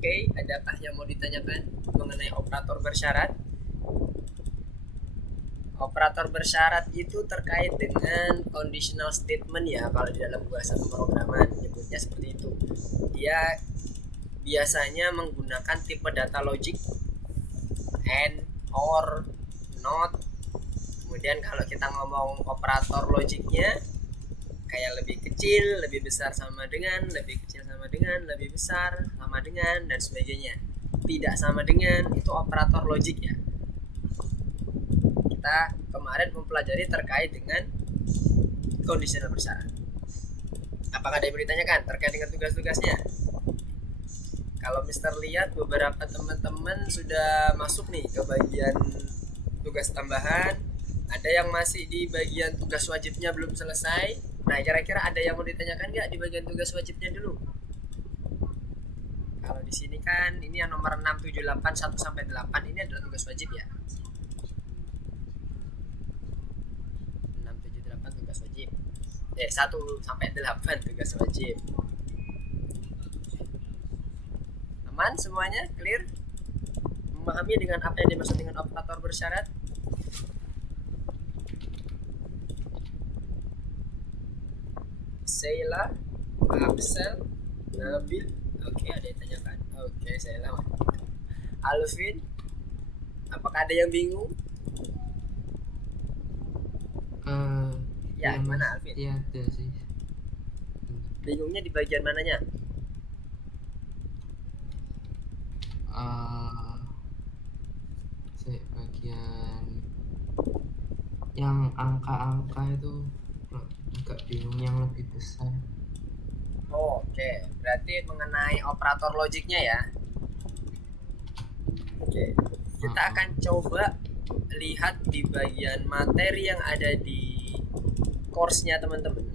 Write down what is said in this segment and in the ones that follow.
Oke, adakah yang mau ditanyakan mengenai operator bersyarat? Operator bersyarat itu terkait dengan conditional statement ya, kalau di dalam bahasa pemrograman menyebutnya seperti itu. Dia biasanya menggunakan tipe data logic and, or, not. Kemudian kalau kita ngomong operator logiknya kayak lebih kecil, lebih besar sama dengan, lebih kecil sama dengan, lebih besar sama dengan, dan sebagainya. Tidak sama dengan itu operator logik ya. Kita kemarin mempelajari terkait dengan conditional bersyarat. Apakah ada yang mau ditanyakan terkait dengan tugas-tugasnya? Kalau Mister lihat beberapa teman-teman sudah masuk nih ke bagian tugas tambahan, ada yang masih di bagian tugas wajibnya belum selesai. Nah, kira-kira ada yang mau ditanyakan nggak di bagian tugas wajibnya dulu? Kalau di sini kan ini yang nomor 6, 7, 8, 1 sampai 8 ini adalah tugas wajib ya. 6, 7, 8 tugas wajib. 1 sampai 8 tugas wajib. Aman semuanya? Clear? Memahami dengan apa yang dimaksud dengan operator bersyarat? Sheila, Absel, Nabil. Oke, ada yang tanyakan. Oke, Sheila. Alvin, apakah ada yang bingung? Ya, gimana Alvin? Iya ada sih. Bingungnya di bagian mananya? Bagian yang angka-angka itu agak bingung, yang lebih besar. Oke, berarti mengenai operator logiknya ya. Oke, kita akan coba lihat di bagian materi yang ada di course-nya teman-teman.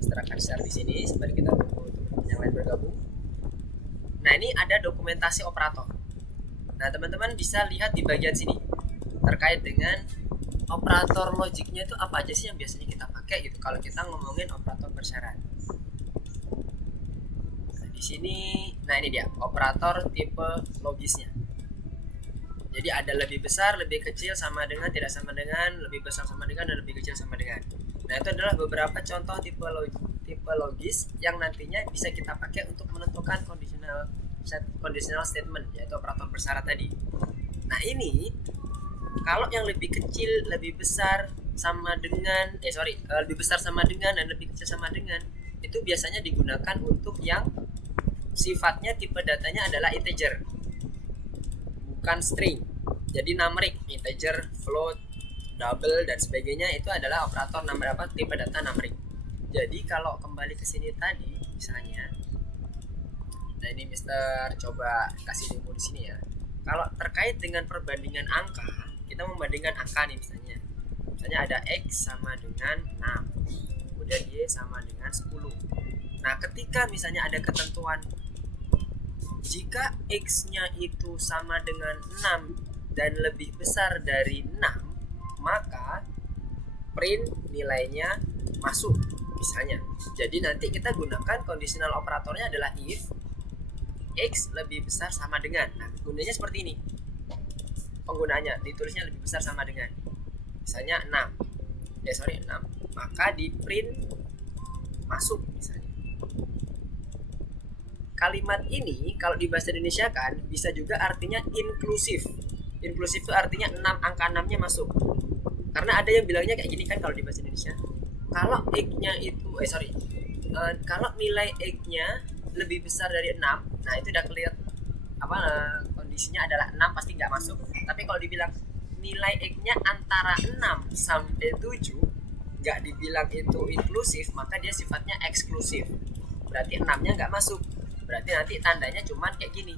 Kita akan share di sini sembari kita tunggu teman-teman yang lain bergabung. Nah, ini ada dokumentasi operator. Nah, teman-teman bisa lihat di bagian sini terkait dengan operator logiknya itu apa aja sih yang biasanya kita pakai gitu kalau kita ngomongin operator bersyarat. Nah, di sini, nah ini dia operator tipe logisnya. Jadi ada lebih besar, lebih kecil, sama dengan, tidak sama dengan, lebih besar sama dengan, dan lebih kecil sama dengan. Nah, itu adalah beberapa contoh tipe logis yang nantinya bisa kita pakai untuk menentukan conditional statement, yaitu operator bersyarat tadi. Nah, ini kalau yang lebih kecil, lebih besar sama dengan, lebih besar sama dengan dan lebih kecil sama dengan, itu biasanya digunakan untuk yang sifatnya tipe datanya adalah integer, bukan string. Jadi numeric, integer, float, double dan sebagainya itu adalah operator tipe data numeric. Jadi kalau kembali ke sini tadi misalnya, nah ini Mister coba kasih demo di sini ya. Kalau terkait dengan perbandingan angka, kita membandingkan angka nih misalnya. Misalnya ada X sama dengan 6, kemudian Y sama dengan 10. Nah, ketika misalnya ada ketentuan jika X-nya itu sama dengan 6 dan lebih besar dari 6, maka print nilainya masuk misalnya. Jadi nanti kita gunakan conditional operatornya adalah if X lebih besar sama dengan. Nah, gunanya seperti ini. Penggunaannya ditulisnya lebih besar sama dengan. Misalnya 6. 6. Maka di print masuk misalnya. Kalimat ini kalau di bahasa Indonesia kan bisa juga artinya inklusif. Inklusif itu artinya 6, angka 6-nya masuk. Karena ada yang bilangnya kayak gini kan kalau di bahasa Indonesia. Kalau X-nya itu kalau nilai X-nya lebih besar dari 6, nah itu udah clear kondisinya adalah 6 pasti nggak masuk. Tapi kalau dibilang nilai X-nya antara 6 sampai 7, nggak dibilang itu inklusif, maka dia sifatnya eksklusif. Berarti 6-nya nggak masuk. Berarti nanti tandanya cuman kayak gini,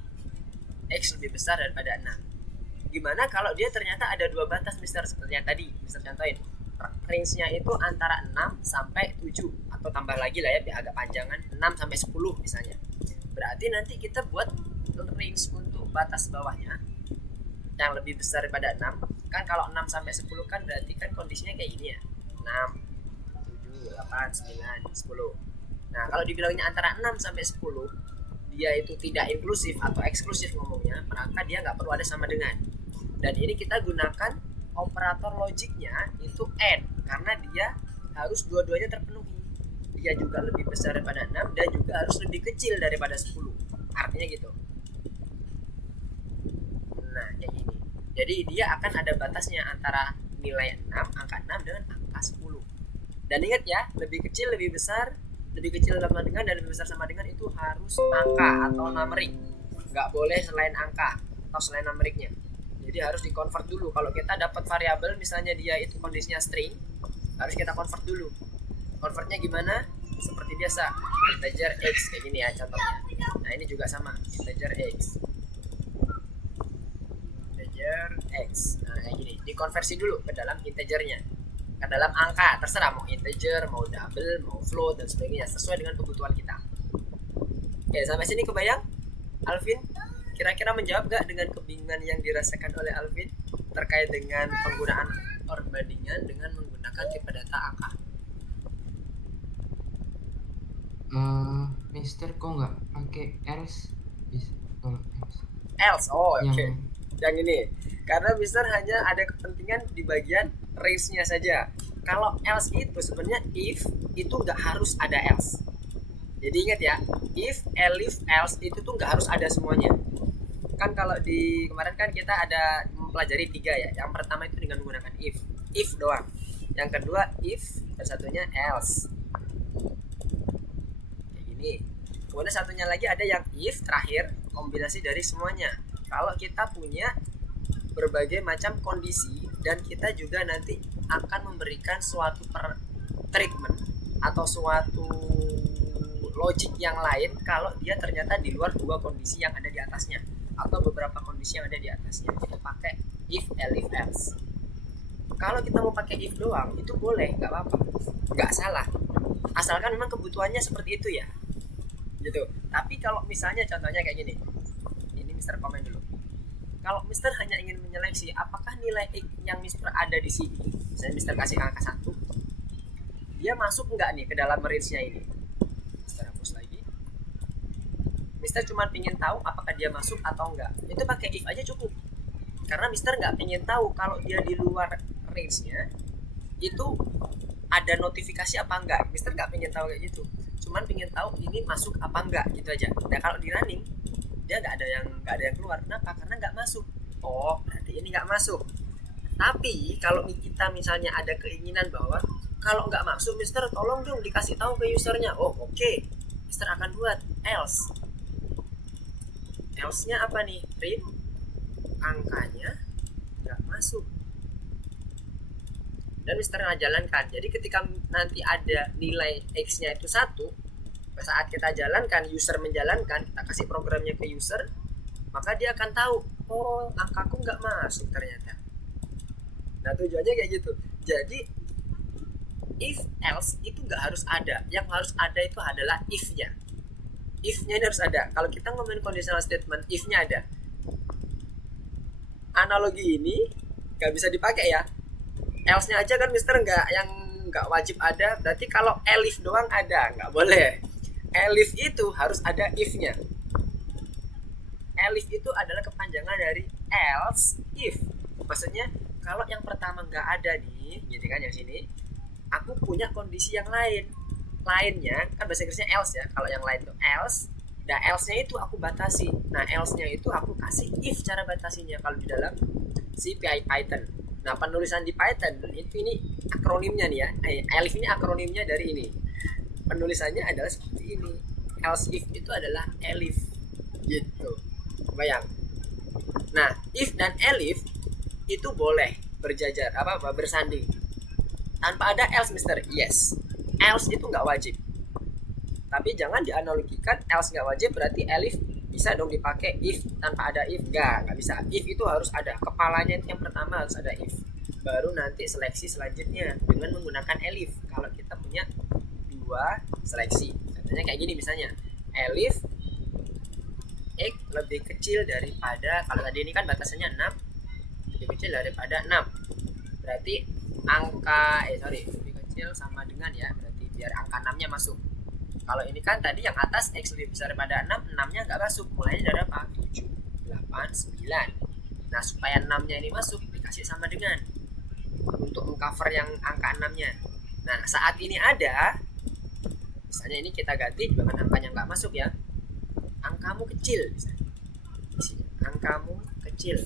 X lebih besar daripada 6. Gimana kalau dia ternyata ada dua batas Mister, seperti yang tadi Mister contohin, range-nya itu antara 6 sampai 7 atau tambah lagi lah ya biar agak panjangan, 6 sampai 10 misalnya. Berarti nanti kita buat range untuk batas bawahnya yang lebih besar daripada 6. Kan kalau 6 sampai 10 kan berarti kan kondisinya kayak gini ya, 6, 7, 8, 9, 10. Nah, kalau dibilangnya antara 6 sampai 10, di dia itu tidak inklusif atau eksklusif ngomongnya, maka dia nggak perlu ada sama dengan. Dan ini kita gunakan operator logiknya itu AND, karena dia harus dua-duanya terpenuhi. Dia juga lebih besar daripada 6 dan juga harus lebih kecil daripada 10. Artinya gitu. Nah, kayak gini. Jadi dia akan ada batasnya antara nilai 6, angka 6 dengan angka 10. Dan ingat ya, lebih kecil, lebih besar, lebih kecil sama dengan dan lebih besar sama dengan itu harus angka atau numerik. Nggak boleh selain angka atau selain numeriknya. Jadi harus di-convert dulu. Kalau kita dapat variabel misalnya dia itu kondisinya string, harus kita convert dulu. Convertnya gimana? Seperti biasa, integer x kayak gini ya contohnya. Nah, ini juga sama, integer x. Integer x. Nah, kayak gini. Dikonversi dulu ke dalam integernya. Ke dalam angka, terserah mau integer, mau double, mau float dan sebagainya, sesuai dengan kebutuhan kita. Oke, sampai sini kebayang? Alvin, kira-kira menjawab gak dengan kebingungan yang dirasakan oleh Alvin terkait dengan penggunaan perbandingan dengan menggunakan tipe data angka? Mister kok nggak pakai else? Bisa tolong else. Else, oh oke. Yang Yang ini, karena Mister hanya ada kepentingan di bagian range-nya saja. Kalau else itu sebenarnya if itu nggak harus ada else. Jadi ingat ya, if, elif, else itu tuh nggak harus ada semuanya. Kan kalau di kemarin kan kita ada mempelajari 3 ya. Yang pertama itu dengan menggunakan if doang. Yang kedua if, dan satunya else. Kayak gini. Kemudian satunya lagi ada yang if terakhir, kombinasi dari semuanya. Kalau kita punya berbagai macam kondisi dan kita juga nanti akan memberikan suatu treatment atau suatu logik yang lain kalau dia ternyata di luar 2 kondisi yang ada di atasnya atau beberapa kondisi yang ada di atasnya, itu pakai if, elif, else. Kalau kita mau pakai if doang itu boleh, nggak apa-apa, nggak salah, asalkan memang kebutuhannya seperti itu ya gitu. Tapi kalau misalnya contohnya kayak gini, ini Mister komen dulu. Kalau Mister hanya ingin menyeleksi apakah nilai X yang Mister ada di sini, misalnya Mister kasih angka 1, dia masuk nggak nih ke dalam range-nya ini. Mister hapus lagi. Mister cuma ingin tahu apakah dia masuk atau enggak. Itu pakai if aja cukup. Karena Mister nggak ingin tahu kalau dia di luar range-nya itu ada notifikasi apa enggak. Mister nggak ingin tahu kayak gitu. Cuman ingin tahu ini masuk apa enggak gitu aja. Nah kalau di running dia nggak ada yang keluar. Kenapa? Karena nggak masuk. Oh berarti ini nggak masuk. Tapi kalau kita misalnya ada keinginan bahwa kalau nggak masuk, Mister tolong dong dikasih tahu ke usernya. Oh oke. Mister akan buat else. Else-nya apa nih? Print angkanya nggak masuk. Dan Mister jalankan. Jadi ketika nanti ada nilai X-nya itu 1, saat kita jalankan, user menjalankan, kita kasih programnya ke user, maka dia akan tahu, oh angkaku nggak masuk ternyata. Nah tujuannya kayak gitu. Jadi if else itu nggak harus ada. Yang harus ada itu adalah if-nya. If-nya ini harus ada. Kalau kita ngomongin conditional statement, if-nya ada. Analogi ini nggak bisa dipakai ya. Else-nya aja kan Mister nggak wajib ada. Berarti kalau elif doang ada, nggak boleh. Elif itu harus ada if-nya. Elif itu adalah kepanjangan dari else if. Maksudnya kalau yang pertama nggak ada nih, gitu kan yang sini, aku punya kondisi yang lainnya kan bahasa Inggrisnya else ya. Kalau yang lain tuh else, nah else-nya itu aku batasi. Nah else-nya itu aku kasih if cara batasinya kalau di dalam si Python. Nah penulisan di Python itu ini akronimnya nih ya. Elif ini akronimnya dari ini. Penulisannya adalah seperti ini. Else if itu adalah elif gitu. Bayang. Nah if dan elif itu boleh berjajar bersanding tanpa ada else Mister. Yes, else itu nggak wajib, tapi jangan dianalogikan else nggak wajib berarti elif bisa dong dipakai if tanpa ada if. Nggak bisa. If itu harus ada, kepalanya itu yang pertama harus ada if, baru nanti seleksi selanjutnya dengan menggunakan elif. Kalau kita punya 2 seleksi, contohnya kayak gini misalnya, elif X lebih kecil daripada, kalau tadi ini kan batasannya 6, lebih kecil daripada 6, berarti angka lebih kecil sama dengan ya, berarti biar angka 6 nya masuk. Kalau ini kan tadi yang atas X lebih besar daripada 6, 6-nya nggak masuk. Mulainya dari apa? 7, 8, 9. Nah, supaya 6-nya ini masuk, dikasih sama dengan untuk mengcover yang angka 6-nya. Nah, saat ini ada, misalnya ini kita ganti dengan angkanya nggak masuk ya. Angkamu kecil, misalnya. Angkamu kecil.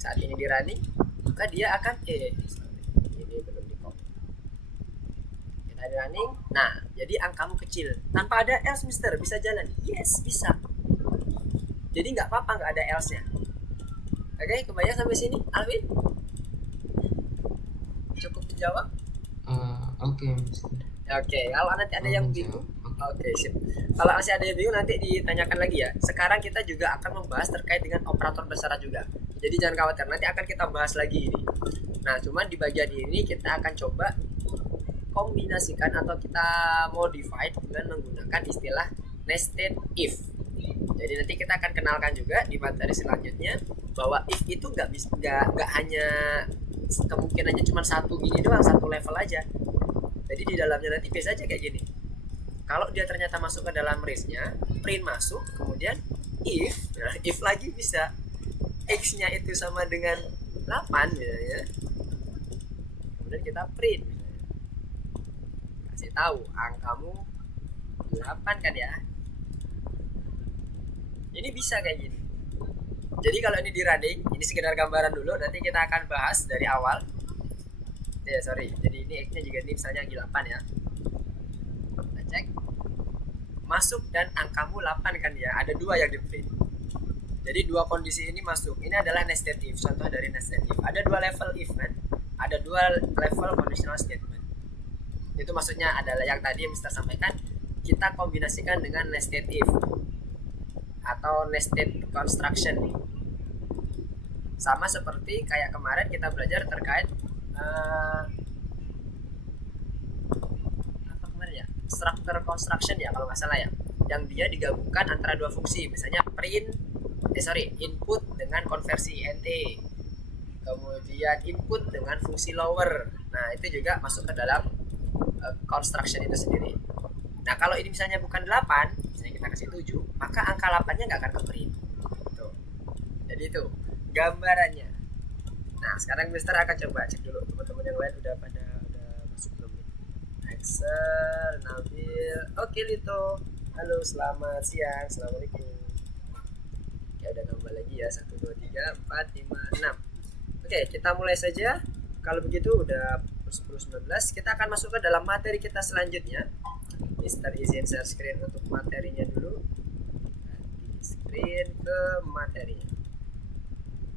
Saat ini di running, maka dia akan ini belum di copy. Kita di running. Nah, jadi angkamu kecil. Tanpa ada else, Mister, bisa jalan? Yes, bisa. Jadi nggak apa-apa nggak ada else-nya. Oke, kebayang sampai sini, Alvin? Cukup dijawab? Oke, Mister. Oke, kalau nanti ada yang bingung, oke, sip. Kalau masih ada yang bingung nanti ditanyakan lagi ya. Sekarang kita juga akan membahas terkait dengan operator bersyarat juga. Jadi jangan khawatir, nanti akan kita bahas lagi ini. Nah, cuman di bagian ini kita akan coba kombinasikan atau kita modify dengan menggunakan istilah nested if. Jadi nanti kita akan kenalkan juga di materi selanjutnya bahwa if itu nggak hanya kemungkinannya cuma satu gini doang, satu level aja. Jadi di dalamnya nanti biasa aja kayak gini. Kalau dia ternyata masuk ke dalam range-nya, print masuk, kemudian if, nah if lagi bisa x-nya itu sama dengan 8 misalnya. Kemudian kita print misalnya. Kasih tahu angkamu 8 kan ya. Ini bisa kayak gini. Jadi kalau ini di running, ini sekedar gambaran dulu, nanti kita akan bahas dari awal. Jadi ini X-nya juga ini misalnya 8 ya. Kita cek. Masuk dan angkamu 8 kan ya. Ada 2 yang di print. Jadi 2 kondisi ini masuk. Ini adalah nested if, contoh dari nested if. Ada 2 level if kan. Ada 2 level conditional statement. Itu maksudnya adalah yang tadi yang Mister sampaikan, kita kombinasikan dengan nested if atau nested construction. Sama seperti kayak kemarin kita belajar terkait apa kemarin ya, structure construction ya kalau nggak salah ya, yang dia digabungkan antara 2 fungsi, misalnya input dengan konversi nt, kemudian input dengan fungsi lower. Nah itu juga masuk ke dalam construction itu sendiri. Nah kalau ini misalnya bukan 8, misalnya kita kasih 7, maka angka 8 nya nggak akan ke print tuh. Jadi itu gambarannya. Nah sekarang Mister akan coba cek dulu teman-teman yang lain udah masuk belum nih. Excel, Nabil, oke Lito, halo selamat siang, assalamualaikum. Ya udah nambah lagi ya, 1, 2, 3, 4, 5, 6. Oke kita mulai saja. Kalau begitu udah 10-19, kita akan masuk ke dalam materi kita selanjutnya. Mister izin share screen untuk materinya dulu. Ganti screen ke materinya.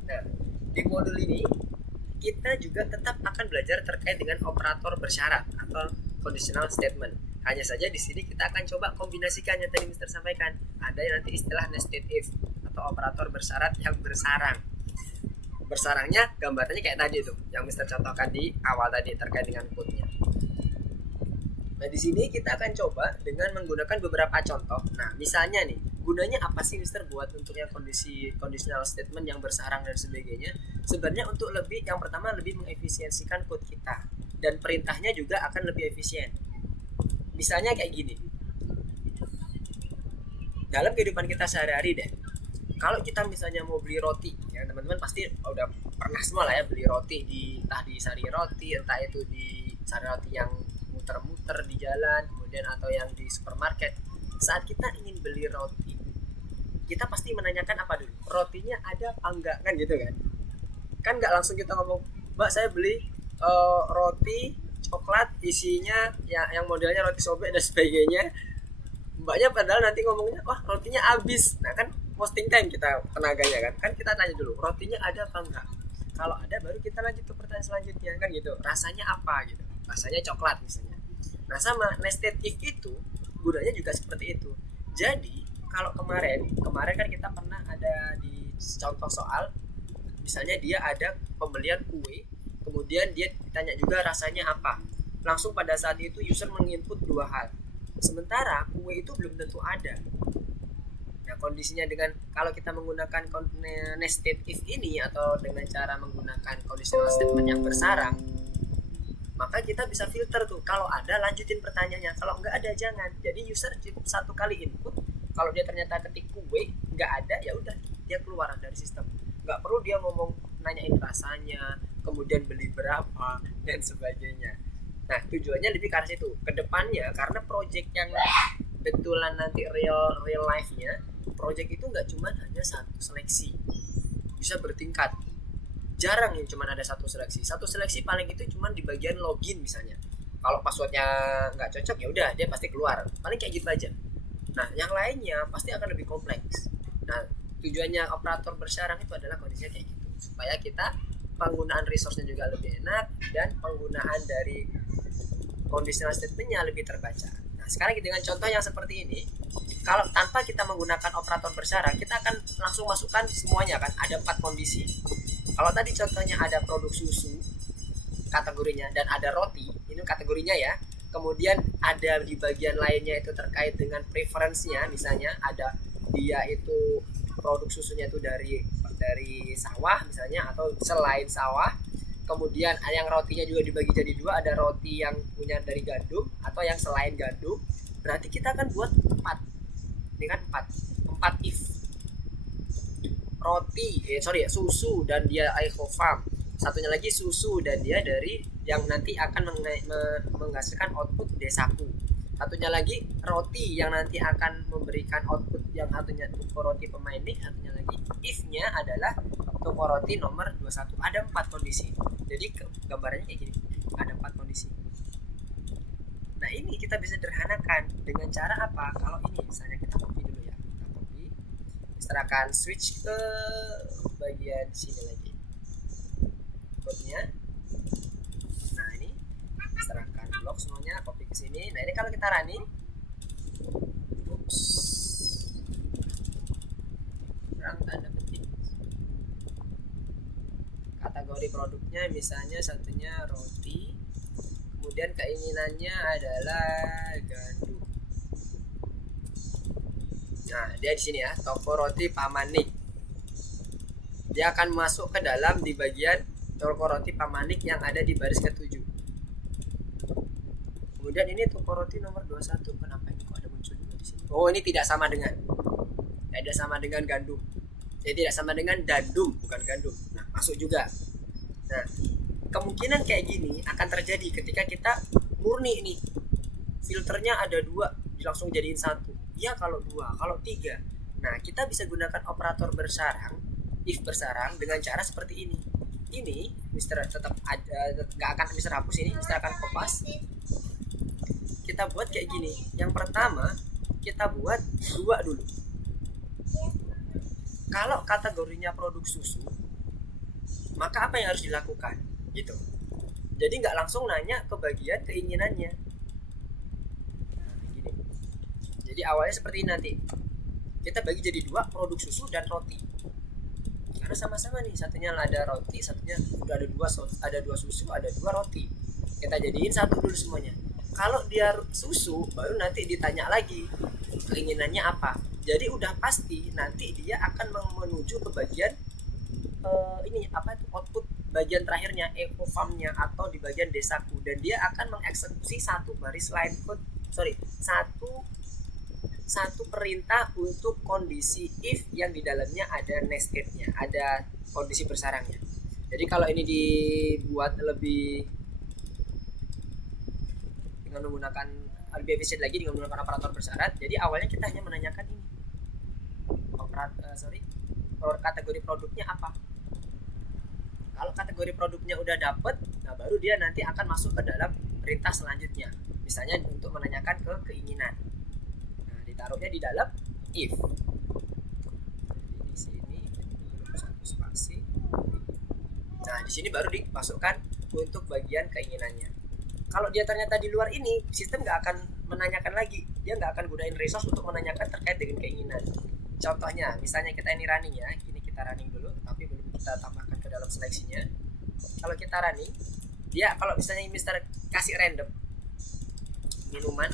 Nah, di modul ini kita juga tetap akan belajar terkait dengan operator bersyarat atau conditional statement. Hanya saja di sini kita akan coba kombinasikan yang tadi Mister sampaikan. Ada yang nanti istilah nested if atau operator bersyarat yang bersarang. Bersarangnya gambarnya kayak tadi tuh yang Mister contohkan di awal tadi terkait dengan code-nya. Nah di sini kita akan coba dengan menggunakan beberapa contoh. Nah misalnya nih, gunanya apa sih Mister buat untuk yang kondisi conditional statement yang bersarang dan sebagainya? Sebenarnya untuk yang pertama lebih mengefisiensikan code kita, dan perintahnya juga akan lebih efisien. Misalnya kayak gini, dalam kehidupan kita sehari-hari deh, kalau kita misalnya mau beli roti, ya teman-teman pasti udah pernah semua lah ya beli roti entah di Sari Roti, entah itu di Sari Roti yang muter-muter di jalan, kemudian atau yang di supermarket. Saat kita ingin beli roti, kita pasti menanyakan apa dulu? Rotinya ada apa enggak kan gitu kan? Kan nggak langsung kita ngomong, Mbak saya beli roti coklat isinya ya, yang modelnya roti sobek dan sebagainya. Mbaknya padahal nanti ngomongnya, wah rotinya habis. Nah kan wasting time kita tenaganya kan kita tanya dulu rotinya ada apa enggak. Kalau ada baru kita lanjut ke pertanyaan selanjutnya kan gitu. Rasanya apa gitu? Rasanya coklat misalnya. Nah sama nested if itu gunanya juga seperti itu. Jadi kalau kemarin kan kita pernah ada di contoh soal, misalnya dia ada pembelian kue, kemudian dia ditanya juga rasanya apa. Langsung pada saat itu user menginput 2 hal. Sementara kue itu belum tentu ada. Nah kondisinya dengan kalau kita menggunakan nested if ini atau dengan cara menggunakan conditional statement yang bersarang, maka kita bisa filter tuh, kalau ada lanjutin pertanyaannya, kalau nggak ada jangan. Jadi user cukup satu kali input, kalau dia ternyata ketik kue nggak ada, ya udah dia keluar dari sistem, nggak perlu dia ngomong nanyain rasanya, kemudian beli berapa dan sebagainya. Nah tujuannya lebih ke arah situ kedepannya, karena project yang betulan nanti real life nya, project itu nggak cuma hanya satu seleksi, bisa bertingkat. Jarang yang cuma ada satu seleksi paling itu cuma di bagian login misalnya, kalau passwordnya nggak cocok ya udah dia pasti keluar, paling kayak gitu aja. Nah yang lainnya pasti akan lebih kompleks. Nah tujuannya operator bersarang itu adalah kondisinya kayak gitu, supaya kita penggunaan resource-nya juga lebih enak dan penggunaan dari conditional statement-nya lebih terbaca. Nah sekarang dengan contoh yang seperti ini, kalau tanpa kita menggunakan operator bersarang, kita akan langsung masukkan semuanya kan, ada 4 kondisi. Kalau tadi contohnya ada produk susu kategorinya dan ada roti, ini kategorinya ya. Kemudian ada di bagian lainnya itu terkait dengan preference-nya, misalnya ada dia itu produk susunya itu dari sawah misalnya atau selain sawah. Kemudian yang rotinya juga dibagi jadi 2, ada roti yang punya dari gandum atau yang selain gandum. Berarti kita akan buat 4. Ini kan 4 if. Roti, susu dan dia Farm. Satunya lagi susu dan dia dari yang nanti akan menghasilkan output desaku. Satunya lagi roti yang nanti akan memberikan output yang satunya toko roti pemainik. Satunya lagi if-nya adalah toko roti nomor 21. Ada 4 kondisi. Jadi gambarannya kayak gini, ada 4 kondisi. Nah ini kita bisa sederhanakan dengan cara apa? Kalau ini misalnya kita copy dulu ya, kita copy, kita akan switch ke bagian sini lagi code-nya. Nah ini serahkan blok semuanya, copy ke sini. Nah ini kalau kita running, kurang tanda petik. Kategori produknya misalnya satunya roti, kemudian keinginannya adalah gandum. Nah dia di sini ya, toko roti Pamanik. Dia akan masuk ke dalam di bagian toko roti Pamanik yang ada di baris ke-7. Kemudian ini toko roti nomor 21. Kenapa ini kok ada muncul juga di sini? Oh, ini tidak sama dengan gandum. Jadi tidak sama dengan dandum, bukan gandum. Nah, masuk juga. Nah, kemungkinan kayak gini akan terjadi ketika kita murni ini. Filternya ada 2, langsung jadiin 1. Ya kalau 2, kalau 3. Nah, kita bisa gunakan operator bersarang, if bersarang dengan cara seperti ini. Ini Mister tetap nggak akan Mister hapus, ini Mister akan kopas. Kita buat kayak gini. Yang pertama kita buat 2 dulu. Kalau kategorinya produk susu, maka apa yang harus dilakukan gitu. Jadi nggak langsung nanya ke bagian keinginannya. Nah, gini. Jadi awalnya seperti ini nanti. Kita bagi jadi 2, produk susu dan roti. Karena sama-sama nih, satunya ada roti, satunya udah ada 2 susu, ada 2 roti. Kita jadiin 1 dulu semuanya. Kalau dia susu, baru nanti ditanya lagi keinginannya apa. Jadi udah pasti nanti dia akan menuju ke bagian ini apa itu output bagian terakhirnya Farm-nya atau di bagian desaku, dan dia akan mengeksekusi 1 baris line code, satu perintah untuk kondisi if yang di dalamnya ada nested-nya, ada kondisi bersarangnya. Jadi kalau ini dibuat lebih dengan menggunakan lebih efisien lagi dengan menggunakan operator bersyarat, jadi awalnya kita hanya menanyakan ini kategori produknya apa. Kalau kategori produknya udah dapet, nah baru dia nanti akan masuk ke dalam perintah selanjutnya, misalnya untuk menanyakan ke keinginan. Nah ditaruhnya di dalam if. Jadi di sini belum 1 spasi. Nah di sini baru dimasukkan untuk bagian keinginannya. Kalau dia ternyata di luar ini, sistem nggak akan menanyakan lagi, dia nggak akan gunain resource untuk menanyakan terkait dengan keinginan. Contohnya, misalnya kita ini running ya, ini kita running dulu, tapi belum kita tambahkan ke dalam seleksinya. Kalau kita running, dia kalau misalnya Mister kasih random minuman,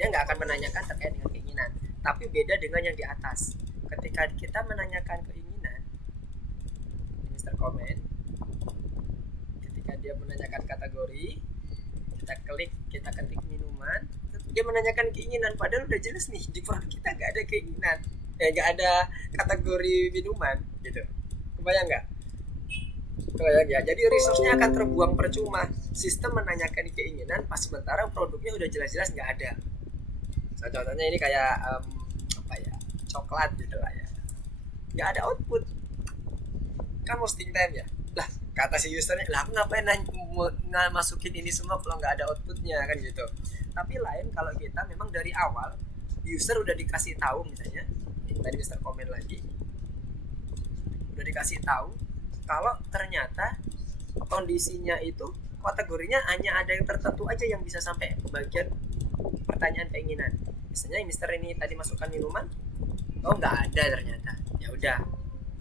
dia nggak akan menanyakan terkait dengan keinginan. Tapi beda dengan yang di atas. Ketika kita menanyakan keinginan, Mister comment, ketika ketika dia menanyakan kategori, kita ketik minuman, dia menanyakan keinginan, padahal udah jelas nih di produk kita nggak ada keinginan, nggak ada kategori minuman gitu. Kebayang nggak? Kebayang ya. Jadi resource-nya akan terbuang percuma. Sistem menanyakan keinginan, pas sementara produknya udah jelas-jelas nggak ada. Contohnya ini kayak apa ya, coklat gitu lah ya, nggak ada output, kan wasting time ya. Lah kata si usernya, lah aku ngapain masukin ini semua kalau nggak ada outputnya kan gitu. Tapi lain kalau kita memang dari awal user udah dikasih tahu, misalnya ini tadi Mister komen lagi, udah dikasih tahu kalau ternyata kondisinya itu kategorinya hanya ada yang tertentu aja yang bisa sampai bagian pertanyaan keinginan. Misalnya Mister ini tadi masukkan minuman, oh nggak ada ternyata, ya udah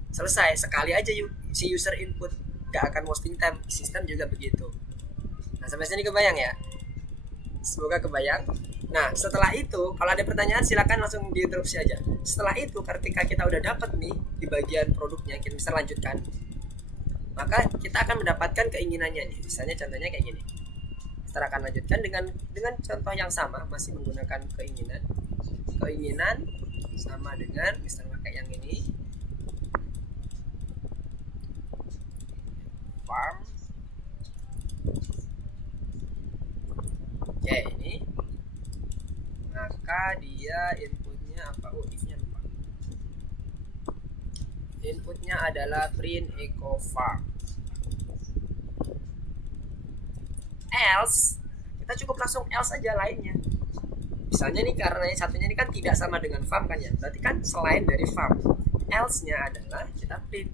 selesai, sekali aja si user input, nggak akan wasting time. Sistem juga begitu. Nah sampai sini kebayang ya, semoga kebayang. Nah setelah itu kalau ada pertanyaan silakan langsung diinterupsi aja. Setelah itu ketika kita udah dapat nih di bagian produknya, kita bisa lanjutkan, maka kita akan mendapatkan keinginannya nih. Misalnya contohnya kayak gini, kita akan lanjutkan dengan contoh yang sama, masih menggunakan keinginan sama dengan Mister pakai yang ini, farm. Oke, ini maka dia inputnya apa? If-nya lupa. Inputnya adalah print echo farm. Else, kita cukup langsung else aja lainnya. Misalnya nih karena yang satunya ini kan tidak sama dengan farm kan ya, berarti kan selain dari farm. Else-nya adalah kita print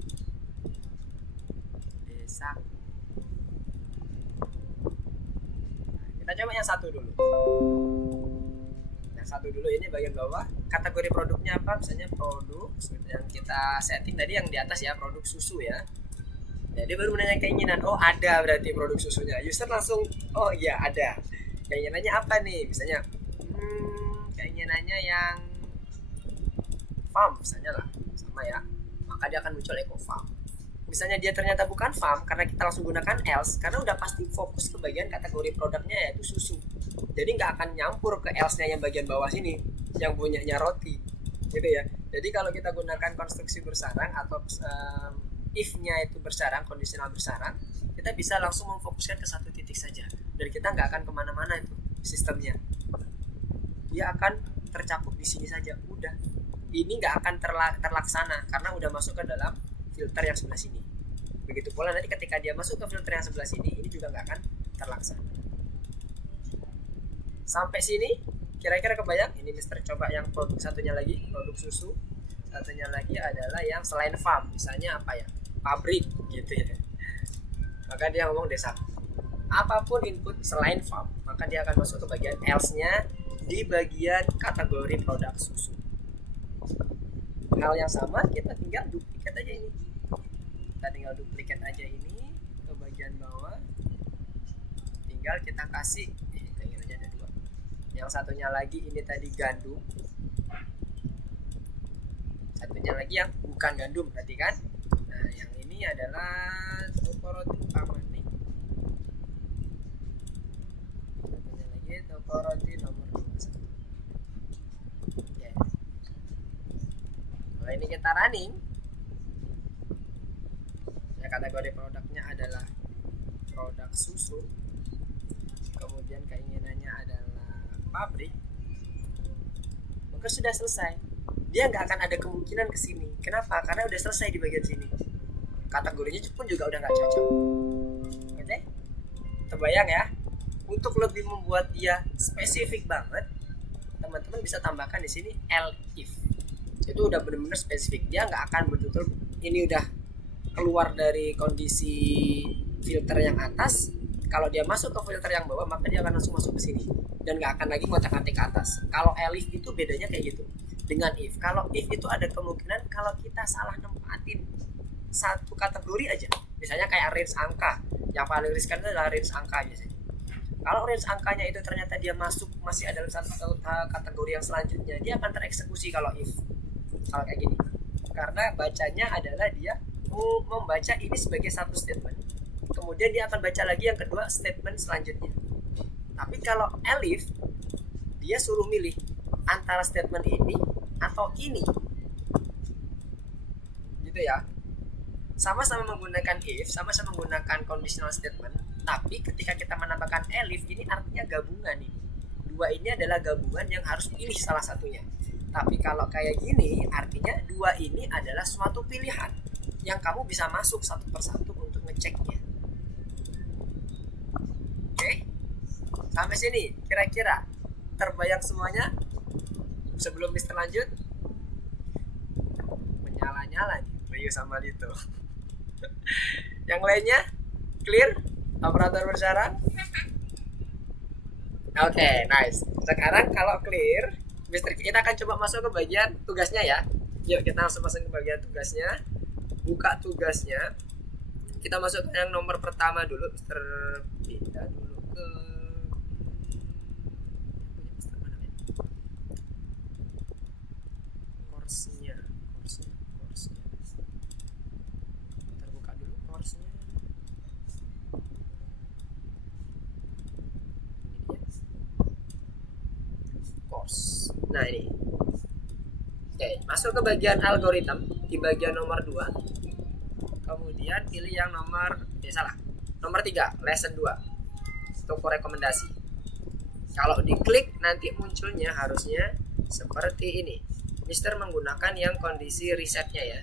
desa. Nah, kita coba yang satu dulu. Yang satu dulu ini bagian bawah. Kategori produknya apa? Misalnya produk yang kita setting tadi yang di atas ya, produk susu ya. Ya, dia baru menanya keinginan, oh ada berarti produk susunya. User langsung, oh iya ada. Keinginannya apa nih? Misalnya, keinginannya yang farm misalnya lah, sama ya. Maka dia akan muncul eco farm. Misalnya dia ternyata bukan farm, karena kita langsung gunakan else, karena udah pasti fokus ke bagian kategori produknya yaitu susu. Jadi nggak akan nyampur ke else-nya yang bagian bawah sini, yang punyanya roti, gitu ya. Jadi kalau kita gunakan konstruksi bersarang atau if-nya itu bersarang, kondisional bersarang, kita bisa langsung memfokuskan ke satu titik saja, dan kita nggak akan kemana-mana itu sistemnya. Dia akan tercakup di sini saja, udah. Ini nggak akan terlaksana karena udah masuk ke dalam filter yang sebelah sini. Begitu pula nanti ketika dia masuk ke filter yang sebelah sini, ini juga nggak akan terlaksana. Sampai sini kira-kira kebayang? Ini Mister coba yang produk satunya lagi, produk susu. Satunya lagi adalah yang selain farm, misalnya apa ya, pabrik gitu ya. Maka dia ngomong desa. Apapun input selain farm, maka dia akan masuk ke bagian else-nya di bagian kategori produk susu. Hal yang sama, kita tinggal duplikat aja ini. Kita tinggal duplikat aja ini ke bagian bawah. Tinggal kita kasih, keinginannya ada dua. Yang satunya lagi ini tadi gandum. Satunya lagi yang bukan gandum berarti kan. Nah yang ini adalah toko roti Pamanik. Satunya lagi toko roti nomor 21. Oke. Kalau ini kita running, ya kategori produknya adalah produk susu, kemudian keinginannya adalah pabrik, maka sudah selesai. Dia nggak akan ada kemungkinan ke sini. Kenapa? Karena udah selesai di bagian sini. Kategorinya pun juga udah nggak cocok. Oke? Terbayang ya? Untuk lebih membuat dia spesifik banget, teman-teman bisa tambahkan di sini elif. Itu udah benar-benar spesifik. Dia nggak akan betul-betul ini udah keluar dari kondisi filter yang atas. Kalau dia masuk ke filter yang bawah, maka dia akan langsung masuk ke sini dan nggak akan lagi ngotak-ngatik ke atas. Kalau elif itu bedanya kayak gitu dengan if. Kalau if itu ada kemungkinan kalau kita salah nempatin satu kategori aja, misalnya kayak range angka, yang paling riskan itu adalah range angka biasanya. Kalau range angkanya itu ternyata dia masuk masih ada dalam satu kategori yang selanjutnya, dia akan tereksekusi kalau if. Kalau kayak gini, karena bacanya adalah dia membaca ini sebagai satu statement, kemudian dia akan baca lagi yang kedua statement selanjutnya. Tapi kalau elif, dia suruh milih antara statement ini atau ini, gitu ya. Sama-sama menggunakan if, sama-sama menggunakan conditional statement, tapi ketika kita menambahkan elif, ini artinya gabungan ini. Dua ini adalah gabungan yang harus pilih salah satunya. Tapi kalau kayak gini, artinya dua ini adalah suatu pilihan yang kamu bisa masuk satu persatu untuk ngeceknya. Oke? Sampai sini, kira-kira terbayang semuanya? Sebelum Mister lanjut, menyala-nyala nih Rio sama Lito. Yang lainnya clear? Operator bersyarat? Oke, nice. Sekarang kalau clear, Mister, kita akan coba masuk ke bagian tugasnya ya. Yuk kita langsung masuk ke bagian tugasnya. Buka tugasnya. Kita masuk ke yang nomor pertama dulu. Mister, pindah dulu ke course-nya. Terbuka dulu course-nya. Course. Nah ini. Oke, masuk ke bagian algoritma di bagian nomor 2. Kemudian pilih yang nomor nomor 3, lesson 2. Toko rekomendasi. Kalau diklik nanti munculnya harusnya seperti ini. Mister menggunakan yang kondisi risetnya ya.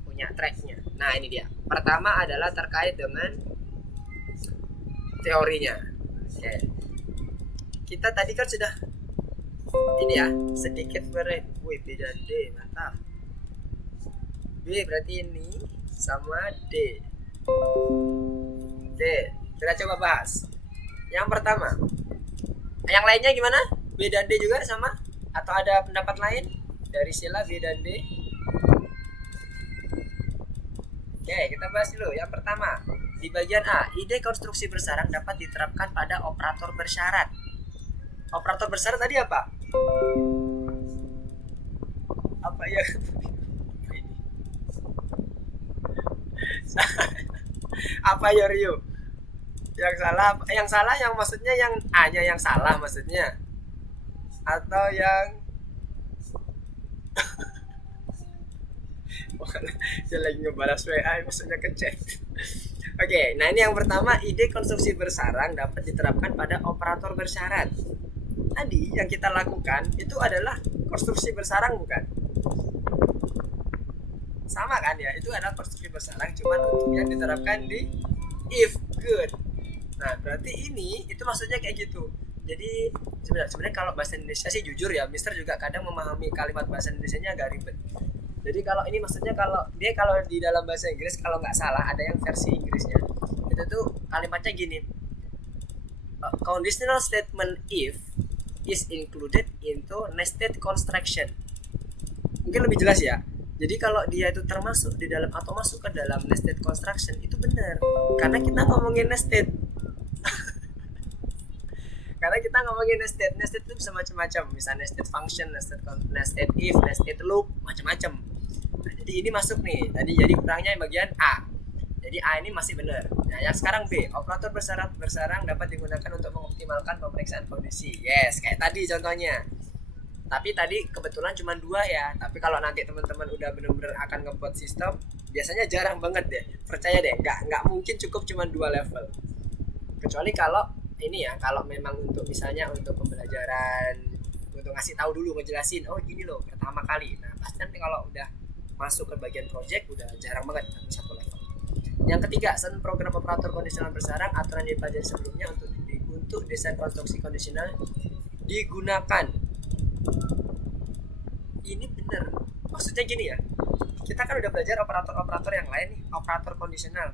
Punya tracknya. Nah ini dia. Pertama adalah terkait dengan teorinya. Oke. Kita tadi kan sudah ini ya, sedikit wih B dan D, mantap. B berarti ini sama D. Kita coba bahas. Yang pertama, yang lainnya gimana? B dan D juga sama? Atau ada pendapat lain dari sila B dan D? Oke, kita bahas dulu. Yang pertama, di bagian A, ide konstruksi bersarang dapat diterapkan pada operator bersyarat. Operator bersyarat tadi apa? Apa ya? Apa ya Rio? Yang salah yang maksudnya yang A-nya yang salah maksudnya. Atau yang dia lagi ngebalas WA maksudnya ke chat. Oke, nah ini yang pertama, ide konstruksi bersarang dapat diterapkan pada operator bersyarat. Tadi yang kita lakukan itu adalah konstruksi bersarang bukan? Sama kan ya, itu adalah konstruksi bersarang cuman untuk yang diterapkan di if good. Nah berarti ini itu maksudnya kayak gitu. Jadi sebenarnya kalau bahasa Indonesia sih jujur ya, Mister juga kadang memahami kalimat bahasa Indonesianya agak ribet. Jadi kalau ini maksudnya kalau di dalam bahasa Inggris kalau nggak salah ada yang versi Inggrisnya itu tuh kalimatnya gini, conditional statement if is included into nested construction. Mungkin lebih jelas ya. Jadi kalau dia itu termasuk di dalam atau masuk ke dalam nested construction itu benar karena kita ngomongin nested. Karena kita ngomongin nested itu bisa macam-macam, misalnya nested function, nested if, nested loop, macam-macam. Nah, jadi ini masuk nih. Jadi kurangnya bagian A. Jadi A ini masih benar. Nah, yang sekarang B, operator bersarang dapat digunakan untuk mengoptimalkan pemeriksaan kondisi. Yes, kayak tadi contohnya. Tapi tadi kebetulan cuma 2 ya. Tapi kalau nanti teman-teman udah benar-benar akan ngebuat sistem, biasanya jarang banget deh. Percaya deh, nggak mungkin cukup cuma 2 level. Kecuali kalau ini ya, kalau memang untuk misalnya untuk pembelajaran, untuk ngasih tahu dulu, ngejelasin, oh gini loh pertama kali. Nah pasti nanti kalau udah masuk ke bagian project udah jarang banget satu level. Yang ketiga, selain program operator kondisional bersarang, aturan yang dipelajari sebelumnya untuk desain konstruksi kondisional digunakan. Ini bener, maksudnya gini ya, kita kan udah belajar operator-operator yang lain nih, operator kondisional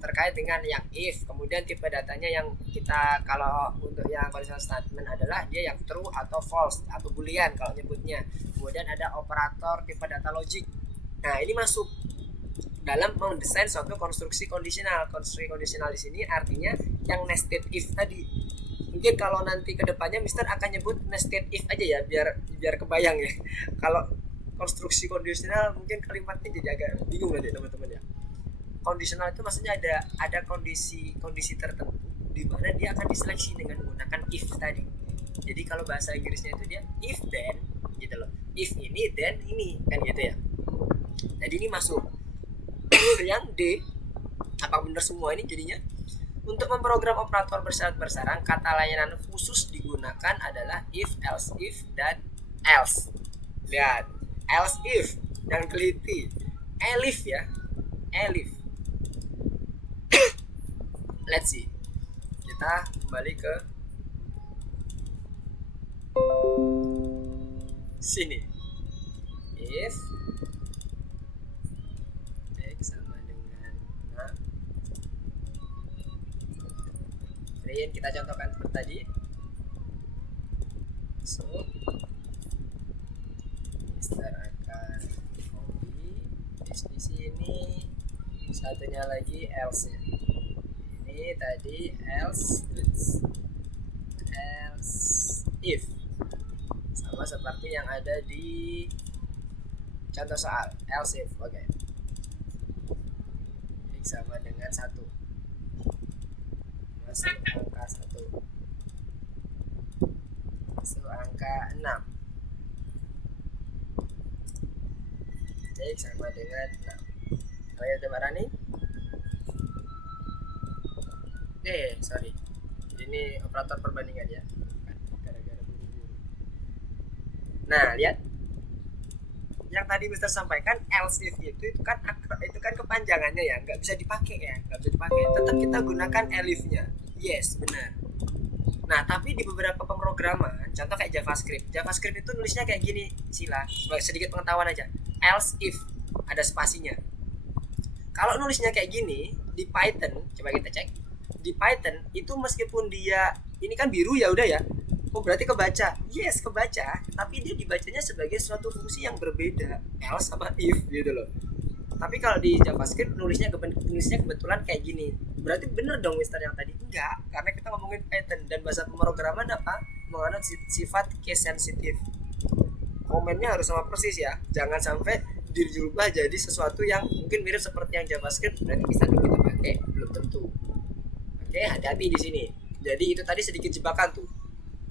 terkait dengan yang if, kemudian tipe datanya yang kita kalau untuk yang conditional statement adalah dia yang true atau false atau boolean kalau nyebutnya. Kemudian ada operator tipe data logic. Nah ini masuk dalam mendesain suatu konstruksi kondisional. Konstruksi kondisional di sini artinya yang nested if tadi. Mungkin kalau nanti kedepannya Mister akan nyebut nested if aja ya biar kebayang ya. Kalau konstruksi kondisional mungkin kalimatnya jadi agak bingung nanti teman-teman ya. Kondisional itu maksudnya ada kondisi tertentu di mana dia akan diseleksi dengan menggunakan if tadi. Jadi kalau bahasa Inggrisnya itu dia if then gitu loh. If ini then ini kan gitu ya. Jadi ini masuk. Yang D, apa benar semua ini jadinya? Untuk memprogram operator bersyarat bersarang, kata layanan khusus digunakan adalah if, else if, dan else. Lihat, else if, yang teliti. Elif ya, elif. Let's see. Kita kembali ke sini. If x sama dengan 6, kita contohkan seperti tadi. So Mister akan copy di sini, satunya lagi else nya. Ini tadi else if, sama seperti yang ada di contoh soal else if. Oke. X sama dengan 1, masuk angka 1, masuk angka 6, X sama dengan 6. Ayo coba running. Sorry, ini operator perbandingan ya, gara-gara buru-buru. Nah, lihat yang tadi Mister sampaikan else if itu kan kepanjangannya ya, nggak bisa dipakai ya, nggak bisa dipakai. Tetap kita gunakan elifnya. Yes, benar. Nah, tapi di beberapa pemrograman, contoh kayak JavaScript itu nulisnya kayak gini, sila sedikit pengetahuan aja. Else if ada spasinya. Kalau nulisnya kayak gini di Python, coba kita cek. Di Python itu meskipun dia ini kan biru ya udah ya. Oh berarti kebaca. Yes, kebaca, tapi dia dibacanya sebagai suatu fungsi yang berbeda, else sama if gitu loh. Tapi kalau di JavaScript nulisnya kebetulan kayak gini. Berarti bener dong Mister yang tadi? Enggak, karena kita ngomongin Python dan bahasa pemrograman apa? Mengandung sifat case sensitive. Komennya harus sama persis ya. Jangan sampai dirubah jadi sesuatu yang mungkin mirip seperti yang JavaScript, berarti bisa dong kita pakai, belum tentu. Oke, hati-hati di sini. Jadi itu tadi sedikit jebakan tuh.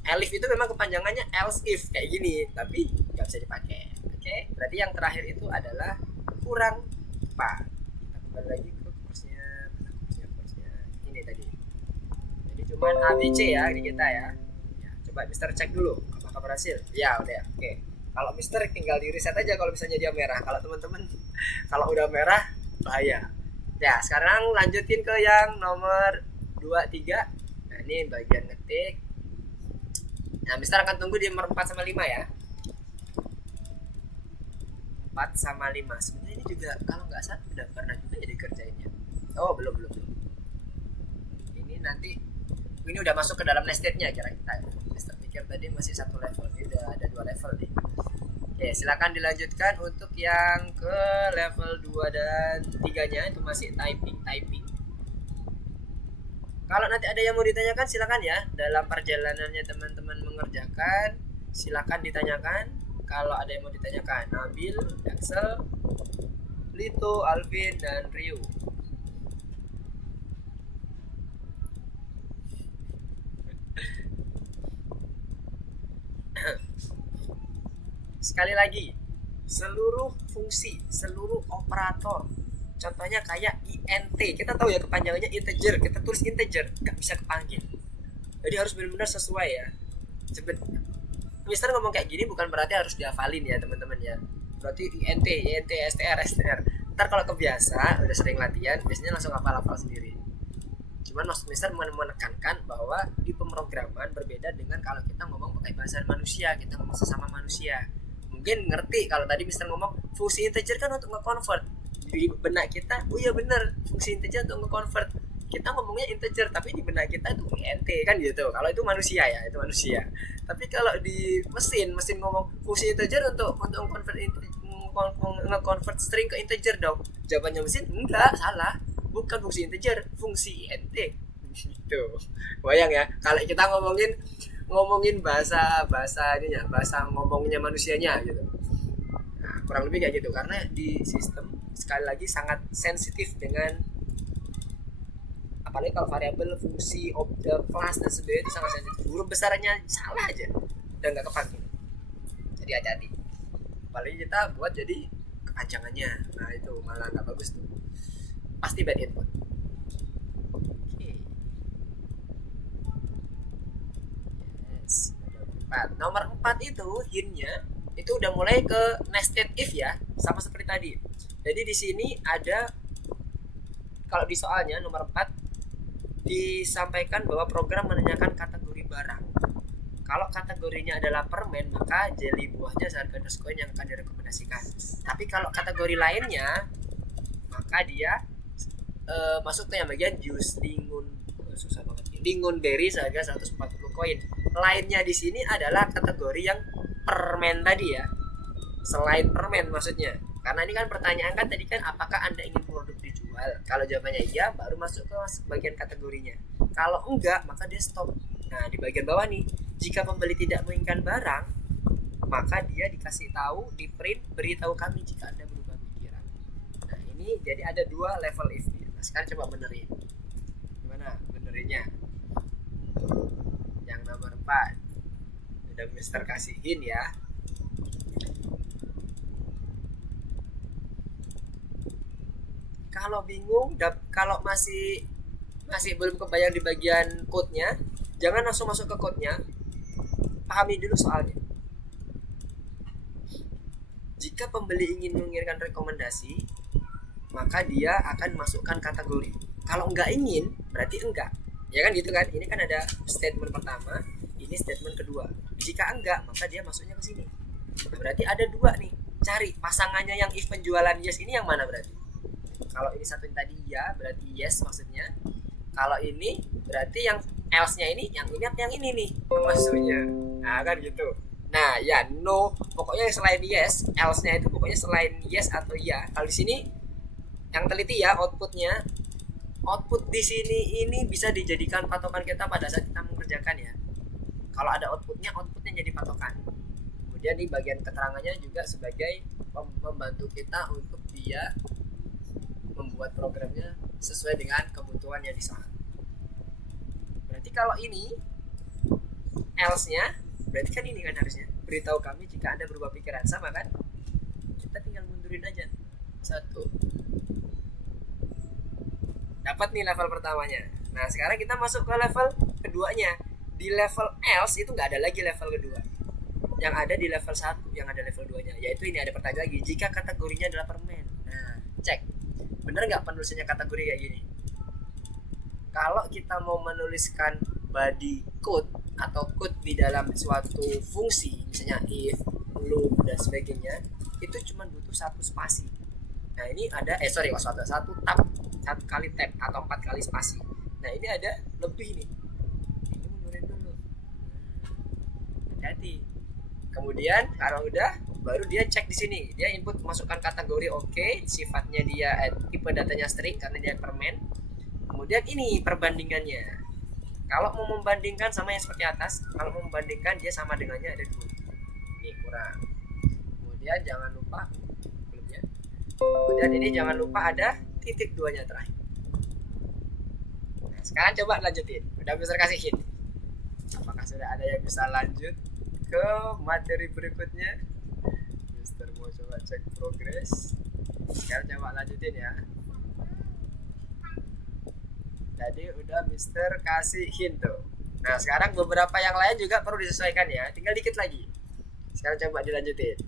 Elif itu memang kepanjangannya else if kayak gini, tapi nggak bisa dipakai. Oke, berarti yang terakhir itu adalah kurang tepat. Kita kembali lagi ke kursnya ini tadi. Jadi cuman ABC ya di kita ya. Coba Mister cek dulu apakah berhasil. Ya udah. Oke. Kalau Mister tinggal di reset aja kalau misalnya dia merah. Kalau teman-teman kalau udah merah bahaya. Ya, sekarang lanjutin ke yang nomor 2, 3. Nah, ini bagian ngetik. Nah, Mister akan tunggu di nomor 4 sama 5 ya. 4 sama 5. Sebenarnya ini juga kalau nggak salah udah pernah juga ya dikerjainnya. Oh, belum. Ini nanti ini udah masuk ke dalam nested-nya kira kita. Mister pikir tadi masih satu level. Ini udah ada 2 level nih. Oke, silakan dilanjutkan untuk yang ke level 2 dan 3-nya itu masih typing. Kalau nanti ada yang mau ditanyakan silakan ya. Dalam perjalanannya teman-teman mengerjakan, silakan ditanyakan. Kalau ada yang mau ditanyakan, Nabil, Axel, Lito, Alvin, dan Rio. Sekali lagi, seluruh fungsi, seluruh operator, contohnya kayak int, kita tahu ya kepanjangannya integer, kita tulis integer, nggak bisa kepanggil. Jadi harus benar-benar sesuai ya. Mister ngomong kayak gini bukan berarti harus dihafalin ya teman-teman ya. Berarti int, str. Ntar kalau kebiasa, udah sering latihan, biasanya langsung hafal-hafal sendiri. Cuman maksud Mister menekankan bahwa di pemrograman berbeda dengan kalau kita ngomong pakai bahasa manusia, kita ngomong sesama manusia. Mungkin ngerti kalau tadi Mister ngomong fungsi integer kan untuk nge-convert. Di benak kita, oh iya bener, fungsi integer untuk nge-convert. Kita ngomongnya integer, tapi di benak kita itu int kan gitu. Kalau itu manusia ya, itu manusia. Tapi kalau di mesin ngomong fungsi integer untuk nge-convert string ke integer dong. Jawabannya mesin, enggak, salah. Bukan fungsi integer, fungsi int. Gitu. Bayang ya, kalau kita ngomongin bahasa ngomongnya manusianya gitu. Nah, kurang lebih kayak gitu karena di sistem sekali lagi sangat sensitif dengan, apalagi kalau variabel, fungsi, objek, kelas dan sebagainya itu sangat sensitif. Huruf besarnya salah aja udah nggak kepakai. Jadi hati-hati. Apalagi kita buat jadi kepanjangannya, nah itu malah nggak bagus tuh. Pasti bad input. Oke. Yes. Nomor 4 itu hintnya itu udah mulai ke nested if ya, sama seperti tadi. Jadi di sini ada, kalau di soalnya nomor 4 disampaikan bahwa program menanyakan kategori barang. Kalau kategorinya adalah permen, maka jelly buahnya seharga underscore yang akan direkomendasikan. Tapi kalau kategori lainnya, maka dia masuk ke yang bagian jus lingun, susah banget, lingun berry seharga 140 koin. Lainnya di sini adalah kategori yang permen tadi ya, selain permen maksudnya. Karena ini kan pertanyaan kan tadi kan, apakah Anda ingin produk dijual? Kalau jawabannya iya, baru masuk ke bagian kategorinya. Kalau enggak, maka dia stop. Nah, di bagian bawah nih, jika pembeli tidak menginginkan barang, maka dia dikasih tahu, di print, beritahu kami jika Anda berubah pikiran. Nah, ini jadi ada 2 level if. Nah, sekarang coba benerin. Gimana benerinnya? Yang nomor 4. Udah Mister kasihin ya. Kalau bingung, kalau masih belum kebayang di bagian code-nya, jangan langsung masuk ke code-nya, pahami dulu soalnya. Jika pembeli ingin mengirimkan rekomendasi, maka dia akan masukkan kategori. Kalau enggak ingin, berarti enggak. Ya kan gitu kan? Ini kan ada statement pertama, ini statement kedua. Jika enggak, maka dia masuknya ke sini. Berarti ada 2 nih. Cari pasangannya yang if penjualan yes ini yang mana berarti? Kalau ini satu yang tadi ya, berarti yes maksudnya. Kalau ini berarti yang else-nya ini, yang ini apa yang ini nih maksudnya. Nah kan gitu. Nah ya no, pokoknya selain yes, else-nya itu pokoknya selain yes atau ya. Kalau di sini yang teliti ya, outputnya, output di sini ini bisa dijadikan patokan kita pada saat kita mengerjakan ya. Kalau ada outputnya jadi patokan. Kemudian di bagian keterangannya juga sebagai membantu kita untuk dia membuat programnya sesuai dengan kebutuhan yang disaat. Berarti kalau ini else-nya, berarti kan ini kan harusnya beritahu kami jika Anda berubah pikiran, sama kan? Kita tinggal mundurin aja 1. Dapat nih level pertamanya. Nah sekarang kita masuk ke level keduanya. Di level else itu nggak ada lagi level kedua. Yang ada di level 1, yang ada level 2-nya, yaitu ini ada pertanyaan lagi, jika kategorinya adalah permen. Nah cek, bener nggak penulisannya kategori kayak gini? Kalau kita mau menuliskan body code atau code di dalam suatu fungsi, misalnya if, loop dan sebagainya, itu cuma butuh 1 spasi. Nah ini ada satu tab, 1 kali tab atau 4 kali spasi. Nah ini ada lebih nih, ini mundurin dulu. Hati-hati. Kemudian kalau udah, baru dia cek di sini, dia input masukkan kategori oke, sifatnya dia tipe datanya string karena dia permen. Kemudian ini perbandingannya. Kalau mau membandingkan sama yang seperti atas, kalau mau membandingkan dia sama dengannya ada 2. Ini kurang. Kemudian jangan lupa belumnya. Kemudian ini jangan lupa ada titik 2-nya terakhir. Nah, sekarang coba lanjutin. Udah bisa kasih hint. Apakah sudah ada yang bisa lanjut ke materi berikutnya? Mister mau coba cek progres. Sekarang coba lanjutin ya. Tadi udah Mister kasih hint tuh. Nah sekarang beberapa yang lain juga perlu disesuaikan ya. Tinggal dikit lagi. Sekarang coba dilanjutin.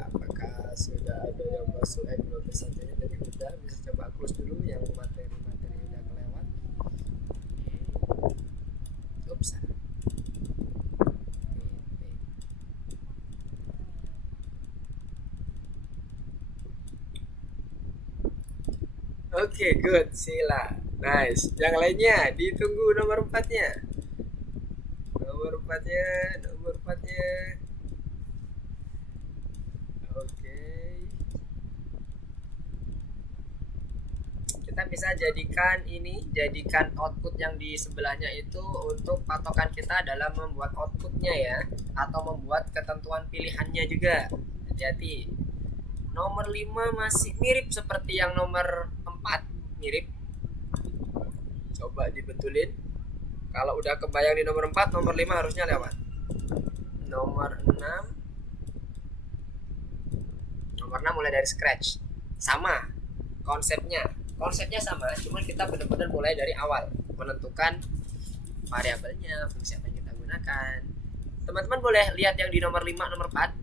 Apakah sudah ada yang masuk belum saja? Tadi udah, bisa coba close dulu yang materi-materi udah kelewat. Oops. Oke, good, sila. Nice. Yang lainnya ditunggu nomor 4-nya. Nomor 4-nya. Oke. Kita bisa jadikan output yang di sebelahnya itu untuk patokan kita dalam membuat outputnya ya, atau membuat ketentuan pilihannya juga. Hati-hati. Nomor 5 masih mirip seperti yang nomor 4, mirip. Coba dibetulin. Kalau udah kebayang di nomor 4, nomor 5 harusnya lewat. Nomor 6. Nomor 6 mulai dari scratch. Sama konsepnya. Konsepnya sama, cuma kita benar-benar mulai dari awal menentukan variabelnya, fungsi apa yang kita gunakan. Teman-teman boleh lihat yang di nomor 5, nomor 4,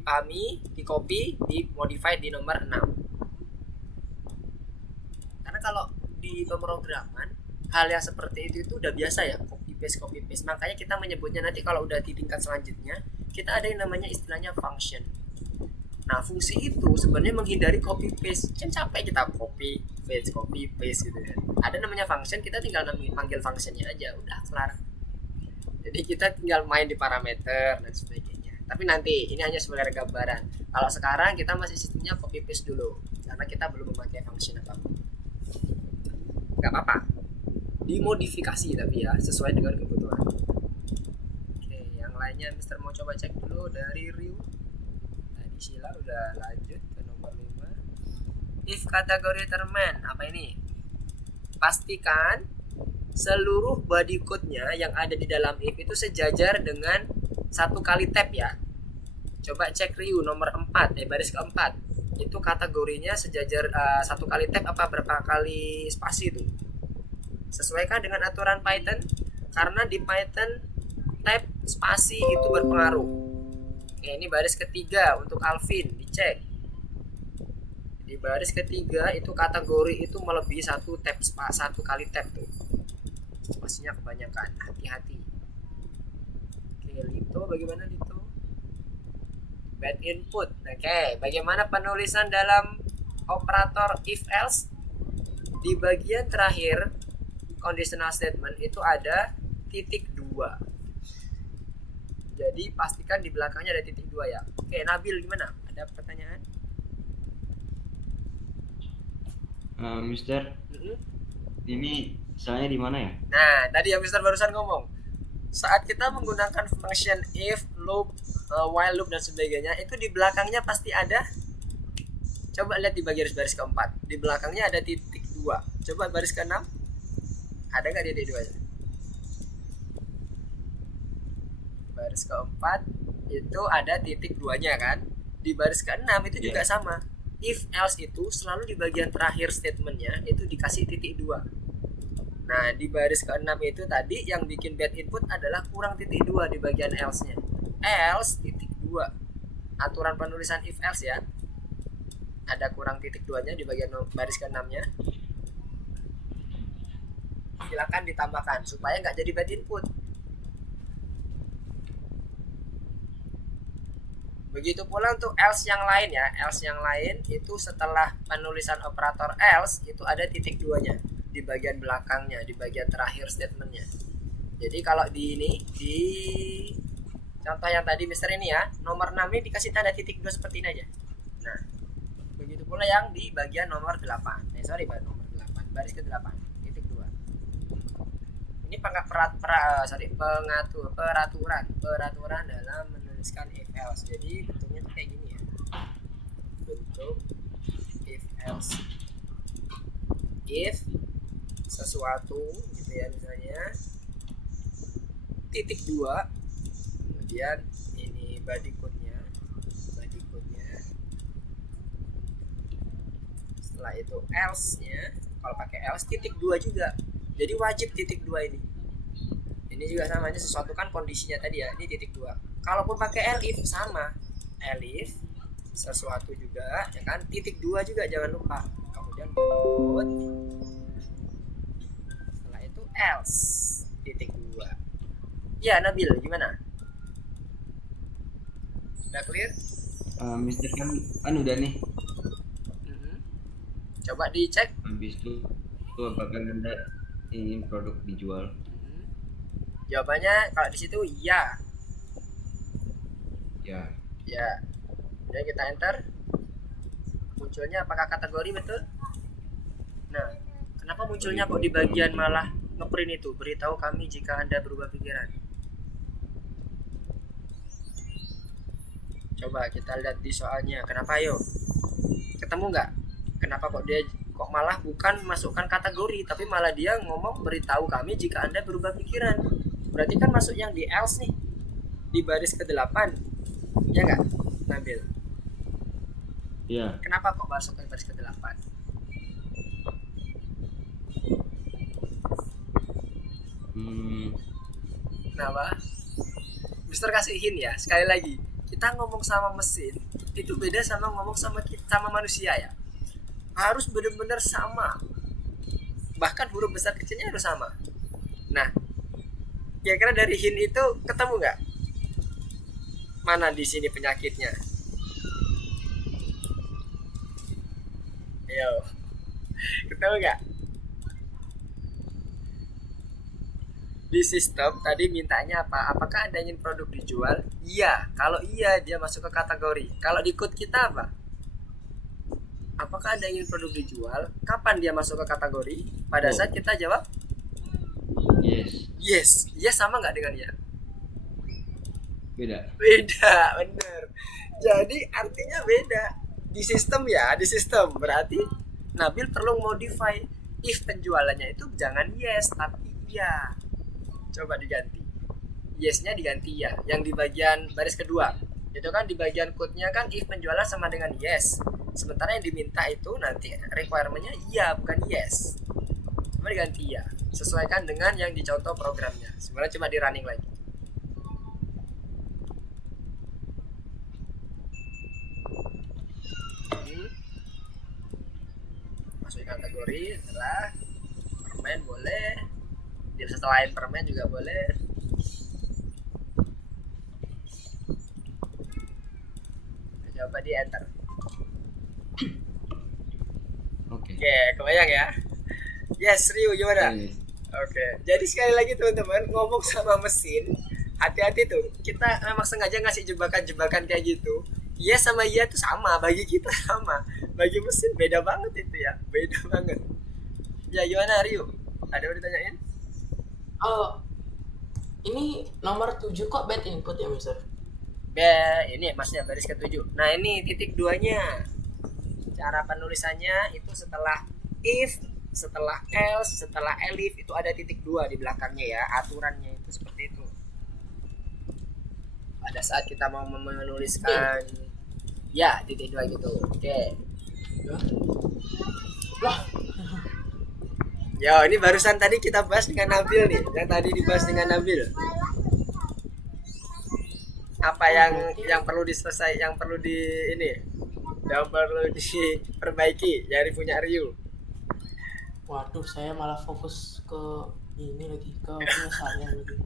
dipahami, di copy, di modify di nomor 6. Karena kalau di pemrograman hal yang seperti itu udah biasa ya, copy paste. Makanya kita menyebutnya nanti kalau udah di tingkat selanjutnya, kita ada yang namanya istilahnya function. Nah, fungsi itu sebenarnya menghindari copy paste. Kan capek kita copy paste gitu kan. Ada namanya function, kita tinggal panggil functionnya aja, udah kelar. Jadi kita tinggal main di parameter dan sebagainya. Tapi nanti ini hanya sebagai gambaran. Kalau sekarang kita masih sistemnya copy paste dulu karena kita belum memakai function apapun. Gak apa-apa. Dimodifikasi tapi ya sesuai dengan kebutuhan. Oke, yang lainnya Mister mau coba cek dulu dari Ryu. Sila udah lanjut ke nomor 5. If kategori termen, apa ini? Pastikan seluruh body code-nya yang ada di dalam if itu sejajar dengan satu kali tab ya. Coba cek Ryu nomor 4, baris keempat. Itu kategorinya sejajar satu kali tab apa berapa kali spasi itu? Sesuaikan dengan aturan Python karena di Python tab spasi itu berpengaruh. Oke, ini baris ketiga untuk Alvin, dicek. Di baris ketiga itu kategori itu melebihi satu kali tab tuh. Spasinya kebanyakan, hati-hati. Oke, Lito bagaimana Lito? Bad input. Oke, bagaimana penulisan dalam operator if else? Di bagian terakhir conditional statement itu ada titik 2. Jadi pastikan di belakangnya ada titik 2 ya. Oke, Nabil gimana? Ada pertanyaan? Mister, ini salahnya di mana ya? Nah, tadi yang Mister barusan ngomong. Saat kita menggunakan function if, loop, while loop dan sebagainya, itu di belakangnya pasti ada. Coba lihat di baris keempat. Di belakangnya ada titik 2. Coba baris ke-6. Ada nggak titik 2 nya? Baris keempat itu ada titik 2-nya kan. Di baris ke-6 itu juga sama. If else itu selalu di bagian terakhir statementnya itu dikasih titik 2. Nah, di baris ke-6 itu tadi yang bikin bad input adalah kurang titik 2 di bagian else-nya. Else titik 2. Aturan penulisan if else ya. Ada kurang titik 2-nya di bagian baris ke-6-nya. Silakan ditambahkan supaya nggak jadi bad input. Begitu pula untuk else yang lain ya. Else yang lain itu setelah penulisan operator else itu ada titik 2-nya di bagian belakangnya, di bagian terakhir statementnya. Jadi kalau di contoh yang tadi Mister ini ya, nomor 6 ini dikasih tanda titik 2 seperti ini aja. Nah, begitu pula yang di bagian nomor 8. Nomor 8, baris ke-8, titik 2. Ini peraturan dalam menuliskan if else. Jadi bentuknya tuh kayak gini ya. Bentuk if else. If sesuatu gitu ya, misalnya titik 2, kemudian ini body code-nya. Setelah itu else-nya, kalau pakai else titik 2 juga. Jadi wajib titik 2 ini. Ini juga sama aja, sesuatu kan kondisinya tadi ya, ini titik 2. Kalaupun pakai elif sama. Elif sesuatu juga ya kan, titik 2 juga jangan lupa. Kemudian put. Setelah itu else titik 2. Ya, Nabil gimana? Udah clear? Mister kan udah nih. Coba dicek. Habis itu apakah Anda ingin produk dijual? Jawabannya kalau di situ iya. Ya. Ya. Kemudian kita enter. Munculnya apakah kategori betul? Nah, kenapa munculnya kok di bagian malah ngeprint itu? Beritahu kami jika Anda berubah pikiran. Coba kita lihat di soalnya. Kenapa yo? Ketemu nggak? Kenapa kok dia kok malah bukan masukkan kategori, tapi malah dia ngomong beritahu kami jika Anda berubah pikiran. Berarti kan masuk yang di else nih, di baris ke-8. Ya nggak, Nabil? Ya. Kenapa kok masuk ke baris ke-8? Kenapa? Mister kasihin ya, sekali lagi. Kita ngomong sama mesin itu beda sama ngomong sama kita, sama manusia ya. Harus benar-benar sama. Bahkan huruf besar kecilnya harus sama. Nah, kira-kira dari hin itu ketemu nggak? Mana di sini penyakitnya? Ayo, ketemu nggak? Di sistem tadi mintanya apa? Apakah Anda ingin produk dijual? Iya. Kalau iya dia masuk ke kategori. Kalau di code kita apa? Apakah Anda ingin produk dijual? Kapan dia masuk ke kategori? Pada saat kita jawab Yes. yes. Yes sama nggak dengan ya? Beda. Beda, bener. Jadi artinya beda. Di sistem ya, di sistem. Berarti Nabil perlu modify. If penjualannya itu jangan yes, tapi iya. Coba diganti. Yes-nya diganti ya. Yang di bagian baris kedua. Itu kan di bagian code-nya kan if penjualan sama dengan yes. Sementara yang diminta itu nanti requirement-nya iya bukan yes. Coba diganti ya. Sesuaikan dengan yang dicontoh programnya. Sebenarnya cuma di running lagi. Masuk kategori setelah permen boleh. Selain permen juga boleh. Coba di enter. Oke. Oke, kebayang ya? Yes, Rio gimana? Yes. Oke, jadi sekali lagi teman-teman ngomong sama mesin, hati-hati tuh. Kita memang sengaja ngasih jebakan-jebakan kayak gitu. Yes sama iya tuh sama, bagi kita sama. Bagi mesin beda banget itu ya, beda banget. Ya gimana Rio? Ada yang ditanyain? Oh, ini nomor 7 kok bad input ya, Mister? Ini maksudnya baris ke-7. Nah, ini titik 2-nya. Cara penulisannya itu setelah if, setelah else, setelah elif itu ada titik 2 di belakangnya ya. Aturannya itu seperti itu. Pada saat kita mau menuliskan ya titik 2 gitu. Oke. Lah, Ya, ini barusan tadi kita bahas dengan Nabil nih. Yang tadi dibahas dengan Nabil. Apa yang perlu diselesai, yang perlu diperbaiki dari punya Ryu. waduh, saya malah fokus ke ini lagi, ke punya saya lagi.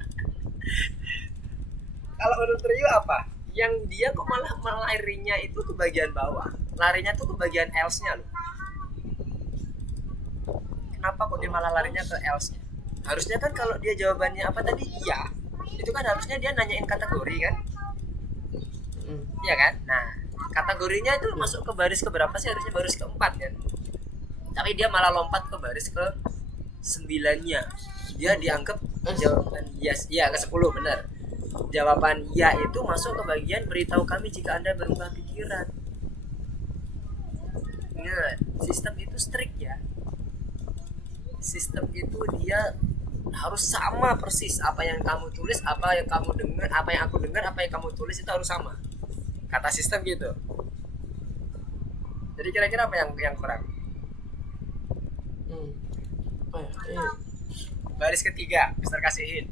Kalau menurut Ryu apa? Yang dia kok malah larinya itu ke bagian bawah. Larinya tuh ke bagian else-nya loh. Kenapa kok dia malah larinya ke else-nya? Harusnya kan kalau dia jawabannya apa tadi? Iya. Itu kan harusnya dia nanyain kategori kan? Iya kan? Nah, kategorinya itu masuk ke baris ke berapa sih? Harusnya baris keempat kan? Tapi dia malah lompat ke baris ke 9-nya. Dia dianggap jawaban yes. Iya, ke 10 benar. Jawaban ya itu masuk ke bagian beritahu kami jika Anda berubah pikiran. Ingat, sistem itu strict ya. Sistem itu dia harus sama persis, apa yang kamu tulis, apa yang kamu dengar, apa yang aku dengar, apa yang kamu tulis itu harus sama. Kata sistem gitu. Jadi kira-kira apa yang kurang? Apa ya? Baris ketiga, Mister kasihin.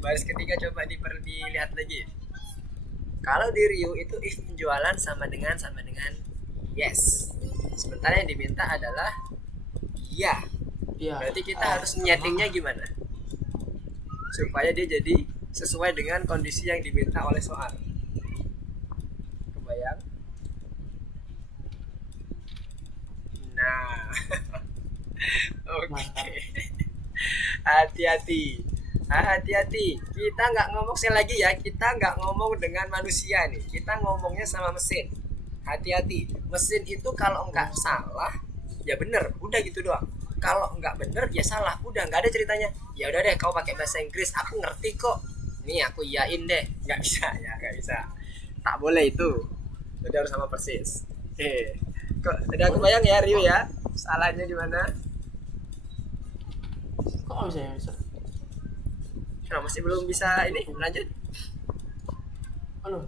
Baris ketiga coba dilihat lagi. Kalau di Ryu itu if penjualan sama dengan yes. Sementara yang diminta adalah iya. Ya, Berarti kita harus nyetingnya gimana? Supaya dia jadi sesuai dengan kondisi yang diminta oleh soal. Kebayang? Nah. Oke. Hati-hati. Kita nggak ngomong sekali lagi ya. Kita nggak ngomong dengan manusia nih. Kita ngomongnya sama mesin. Hati-hati. Mesin itu kalau nggak salah, ya bener. Udah gitu doang. Kalau nggak bener ya salah, udah nggak ada ceritanya. Ya udah deh, kau pakai bahasa Inggris, aku ngerti kok. Nih aku iyain deh, nggak bisa ya, nggak bisa. Tak boleh itu. Jadi harus sama persis. Oke. Kok udah kebayang ya Rio ya? Salahnya di mana? Kok nggak bisa ya bisa? Nah, masih belum bisa ini lanjut. Halo.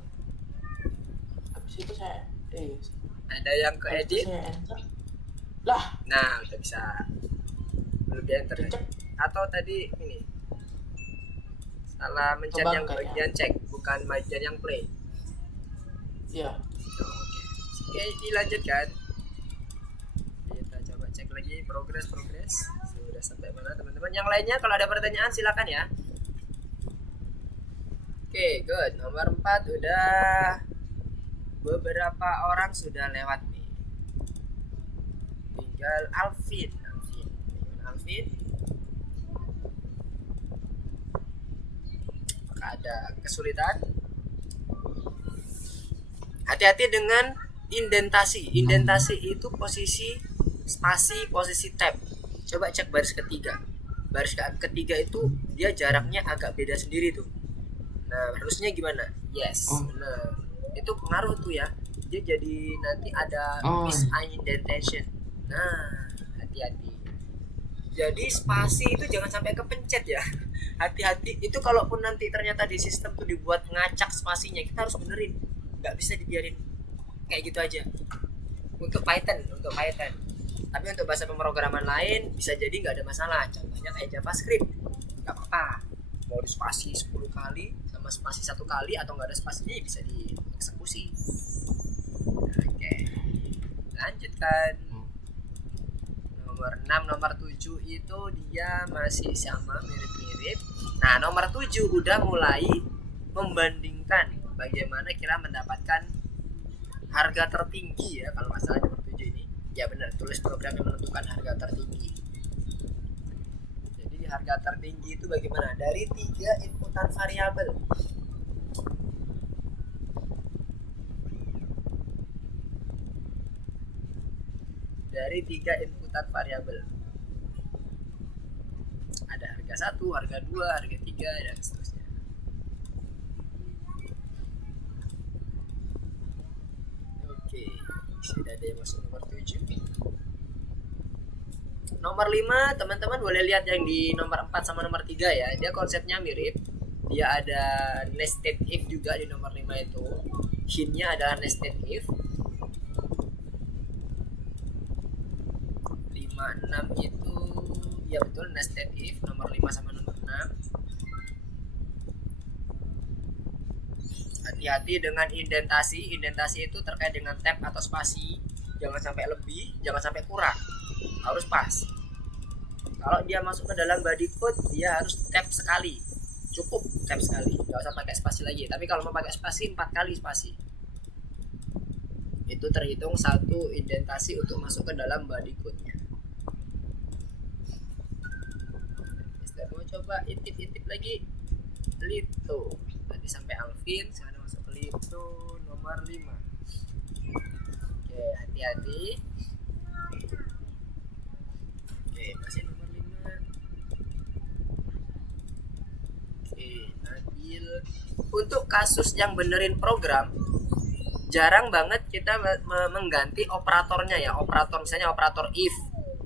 Habis itu saya Ada yang ke habis itu edit. saya enter. Lah, Nah, udah bisa. Belum di enter. cek. Atau tadi ini salah mencet yang Kebangkai, bagian cek, bukan bagian yang play. Iya. Oke, dilanjutkan. Kita coba cek lagi progres sudah sampai mana teman-teman. Yang lainnya kalau ada pertanyaan silakan ya. Oke, good. Nomor 4 udah, beberapa orang sudah lewat nih. Tinggal Alvin. Apakah ada kesulitan? Hati-hati dengan indentasi. Indentasi itu posisi spasi, posisi tab. Coba cek baris ketiga. Baris ketiga itu dia jaraknya agak beda sendiri tuh. Nah, harusnya gimana? Yes. Nah, itu pengaruh tuh ya. Dia jadi nanti ada misindentation. Nah, hati-hati. Jadi spasi itu jangan sampai kepencet ya. Hati-hati. Itu kalaupun nanti ternyata di sistem tuh dibuat ngacak spasinya, kita harus benerin. Nggak bisa dibiarin kayak gitu aja. Untuk Python. Tapi untuk bahasa pemrograman lain bisa jadi nggak ada masalah. Contohnya kayak JavaScript, nggak apa-apa. Mau di spasi 10 kali sama spasi 1 kali atau nggak ada spasinya ya bisa dieksekusi. Oke, lanjutkan. Nomor 6, nomor 7 itu dia masih sama, mirip-mirip. Nah, nomor 7 udah mulai membandingkan bagaimana kira mendapatkan harga tertinggi ya, kalau nggak salah nomor 7 ini. Ya benar, tulis program yang menentukan harga tertinggi. Jadi harga tertinggi itu bagaimana? Dari 3 inputan variabel. Dari 3 inputan variabel. Ada harga 1, harga 2, harga 3 dan seterusnya. Oke, sudah ada yang masuk nomor 7. Nomor 5, teman-teman boleh lihat yang di nomor 4 sama nomor 3 ya. Dia konsepnya mirip. Dia ada nested if juga di nomor 5 itu. Hintnya adalah nested if. 5, 6 itu ya betul nested if nomor 5 sama nomor 6. Hati-hati dengan indentasi. Indentasi itu terkait dengan tab atau spasi. Jangan sampai lebih, jangan sampai kurang. Harus pas. Kalau dia masuk ke dalam body code, dia harus tab sekali. Cukup tab sekali, nggak usah pakai spasi lagi. Tapi kalau mau pakai spasi, 4 kali spasi. Itu terhitung satu indentasi untuk masuk ke dalam body code-nya. Kita mau coba intip-intip lagi. Lito. Tadi sampai Alvin, sekarang masuk ke Lito nomor 5. Oke, hati-hati. Oke, masih nomor 5. Oke, Nabil. Untuk kasus yang benerin program, jarang banget kita mengganti operatornya ya. Operator misalnya operator if,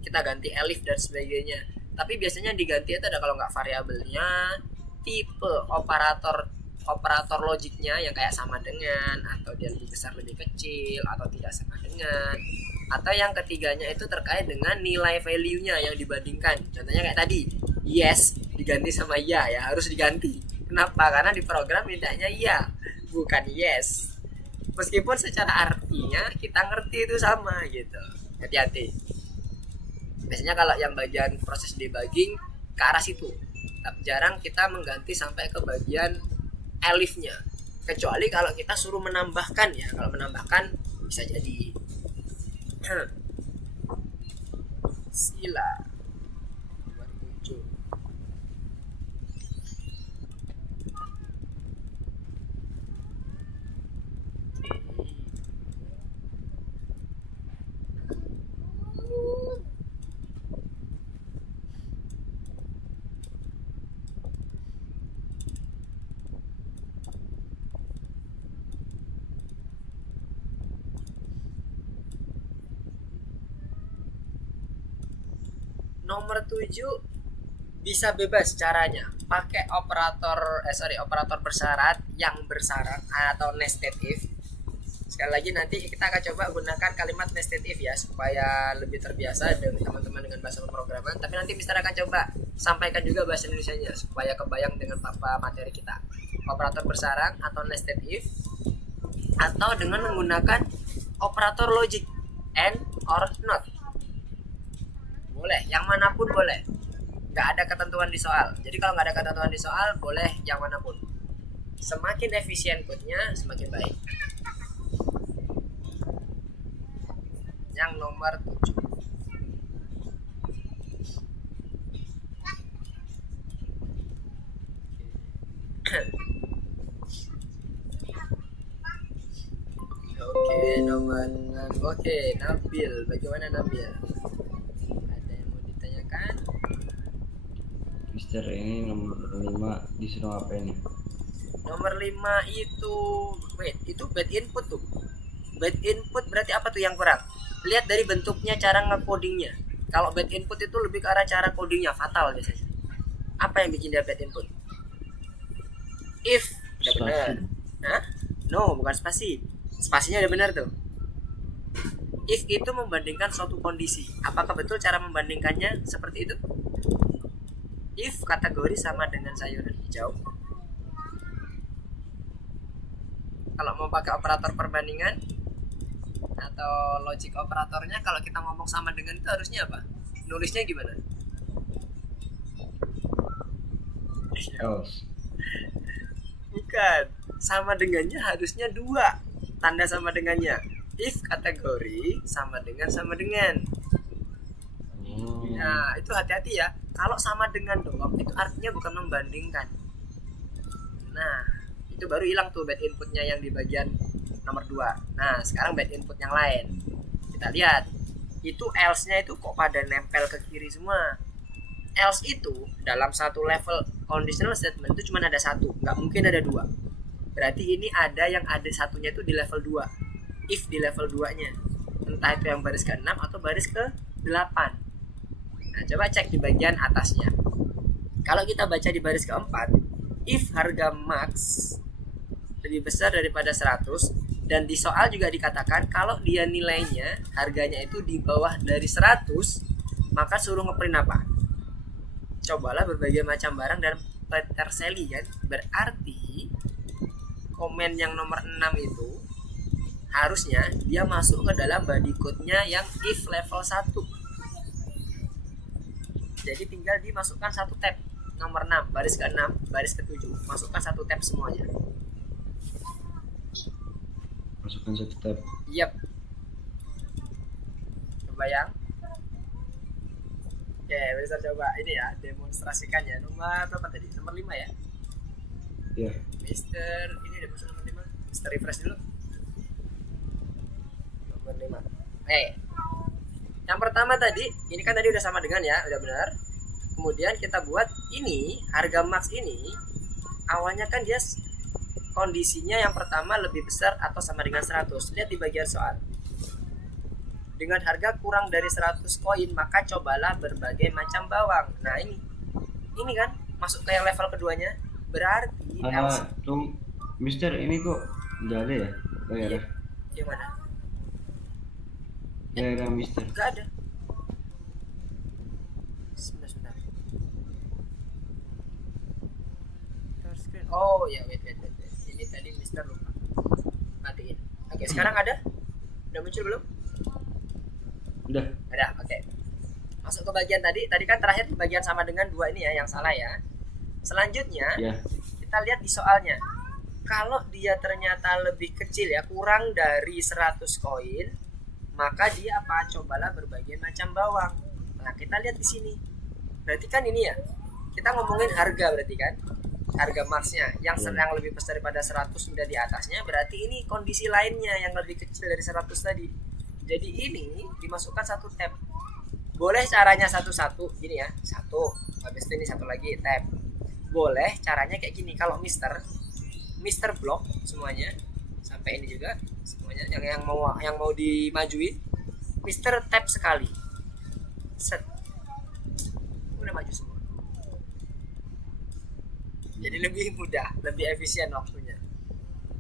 kita ganti elif dan sebagainya. Tapi biasanya diganti itu ada kalau nggak variabelnya, tipe operator logiknya yang kayak sama dengan, atau dia lebih besar lebih kecil, atau tidak sama dengan, atau yang ketiganya itu terkait dengan nilai value-nya yang dibandingkan. Contohnya kayak tadi, yes diganti sama ya harus diganti. Kenapa? Karena di program mintanya ya, bukan yes. Meskipun secara artinya kita ngerti itu sama gitu. Hati-hati. Biasanya kalau yang bagian proses debugging ke arah situ. Tapi jarang kita mengganti sampai ke bagian elifnya. Kecuali kalau kita suruh menambahkan ya. Kalau menambahkan bisa jadi sila nomor 7. nomor 7 bisa bebas caranya pakai operator bersyarat yang bersyarat atau nested if. Sekali lagi nanti kita akan coba gunakan kalimat nested if ya supaya lebih terbiasa dengan teman-teman dengan bahasa pemrograman. Tapi nanti Mister akan coba sampaikan juga bahasa Indonesianya supaya kebayang dengan materi kita. Operator bersyarat atau nested if, atau dengan menggunakan operator logic and or not. Boleh, yang manapun boleh. Nggak ada ketentuan di soal. Jadi kalau nggak ada ketentuan di soal, boleh yang manapun. Semakin efisien code-nya, semakin baik. Yang nomor 7. Oke, nomor 6. Oke, Nabil. Bagaimana Nabil? Ada yang mau ditanyakan? Mister, ini nomor 5 disuruh apa ini? Nomor 5 itu itu bad input tuh. Bad input berarti apa tuh yang kurang? Lihat dari bentuknya, cara nge-codingnya. Kalau bad input itu lebih ke arah cara codingnya, fatal biasanya. Apa yang bikin dia bad input? If udah benar. Hah? No, bukan spasi. Spasinya udah benar tuh. If itu membandingkan suatu kondisi. Apakah betul cara membandingkannya seperti itu? If kategori sama dengan sayuran hijau. Kalau mau pakai operator perbandingan atau logic operatornya, kalau kita ngomong sama dengan itu harusnya apa? Nulisnya gimana? Else. Bukan. Sama dengannya harusnya 2. Tanda sama dengannya. If kategori sama dengan. Nah, itu hati-hati ya. Kalau sama dengan doang itu artinya bukan membandingkan. Nah, itu baru hilang tuh bad inputnya yang di bagian nomor 2. Nah, sekarang bad input yang lain. Kita lihat. Itu else-nya itu kok pada nempel ke kiri semua. Else itu dalam satu level conditional statement itu cuma ada 1, nggak mungkin ada 2. Berarti ini ada yang ada satunya itu di level 2. If di level 2-nya. Entah itu yang baris ke-6 atau baris ke-8. Nah, coba cek di bagian atasnya. Kalau kita baca di baris ke-4, if harga max lebih besar daripada 100, dan di soal juga dikatakan kalau dia nilainya, harganya itu di bawah dari 100, maka suruh ngeprint apa? Cobalah berbagai macam barang dan Peter Sally kan. Berarti komen yang nomor 6 itu harusnya dia masuk ke dalam body code-nya yang if level 1. Jadi tinggal dimasukkan satu tab nomor 6, baris ke-6, baris ke-7. Masukkan satu tab semuanya. Masukkan satu tab. Yap. Kebayang? Oke, bisa coba ini ya, demonstrasikan ya. Nomor berapa tadi? Nomor 5 ya? Ya. Mister, ini demonstrasi nomor 5. Mister refresh dulu. Nomor 5. Yang pertama tadi, ini kan tadi udah sama dengan ya, udah benar. Kemudian kita buat ini, harga max ini awalnya kan dia kondisinya yang pertama lebih besar atau sama dengan 100. Lihat di bagian soal. Dengan harga kurang dari 100 koin, maka cobalah berbagai macam bawang. Nah, ini kan masuk ke yang level keduanya. Berarti Tunggu, Mister, ini kok nggak ada ya? Daerah. Gimana? Daerah Mister. Gak ada. Sebentar. Screen. Oh ya, wait. Ini tadi Mister lupa matiin. Oke, sekarang ada? Udah muncul belum? Udah. Ada, oke. Masuk ke bagian tadi kan terakhir di bagian sama dengan 2 ini ya, yang salah ya. Selanjutnya, Ya. kita lihat di soalnya. Kalau dia ternyata lebih kecil ya, kurang dari 100 koin, maka dia apa? Cobalah berbagai macam bawang. Nah, kita lihat di sini. Berarti kan ini ya. Kita ngomongin harga berarti kan? Harga max-nya yang sedang lebih besar daripada 100 sudah di atasnya, berarti ini kondisi lainnya yang lebih kecil dari 100 tadi. Jadi ini dimasukkan satu tab. Boleh caranya satu-satu gini ya. Satu. Habis itu ini satu lagi tab. Boleh caranya kayak gini. Kalau Mister block semuanya sampai ini juga semuanya yang mau dimajuin, Mister tab sekali. Set. udah maju semua. Jadi lebih mudah, lebih efisien waktunya.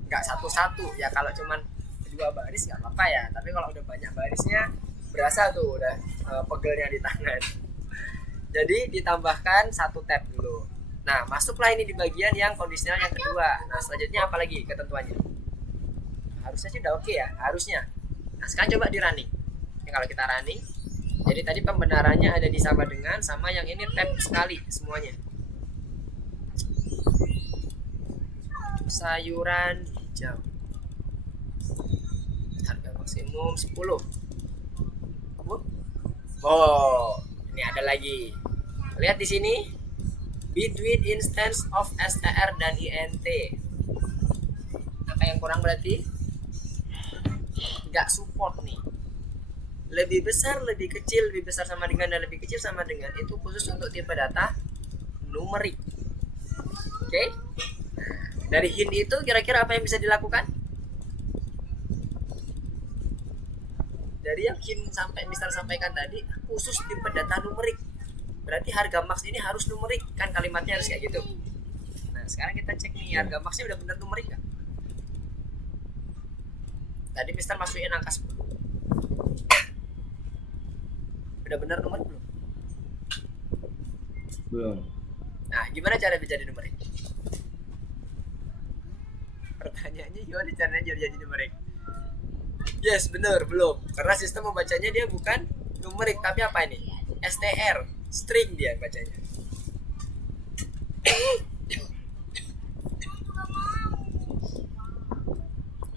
Nggak satu-satu ya, kalau cuman 2 baris nggak apa-apa ya, tapi kalau udah banyak barisnya berasa tuh udah pegelnya di tangan. Jadi ditambahkan 1 tab dulu. Nah, masuklah ini di bagian yang kondisional yang kedua. Nah, selanjutnya apa lagi ketentuannya? Harusnya sih udah oke ya, harusnya. Nah, sekarang coba di running. Ini kalau kita running, jadi tadi pembenarannya ada di sama dengan, sama yang ini tab sekali semuanya. Sayuran hijau. Harga maksimum 10. Oh, ini ada lagi. Lihat di sini. Between instance of str dan int. Apa yang kurang berarti? Nggak support nih. Lebih besar, lebih kecil, lebih besar sama dengan, dan lebih kecil sama dengan itu khusus untuk tipe data numerik. Oke? Dari hint itu kira-kira apa yang bisa dilakukan? Dari yang hint sampai Mister sampaikan tadi khusus tipe data numerik. Berarti harga max ini harus numerik, kan kalimatnya harus kayak gitu. Nah, sekarang kita cek nih harga maxnya udah bener numerik nggak? Tadi Mister masukin angka 10. Udah bener numerik belum? Belum. Nah, gimana cara jadi numerik? Pertanyaannya gimana caranya jadi numerik? Yes, bener, belum. Karena sistem membacanya dia bukan numerik, tapi apa ini? str, string dia bacanya.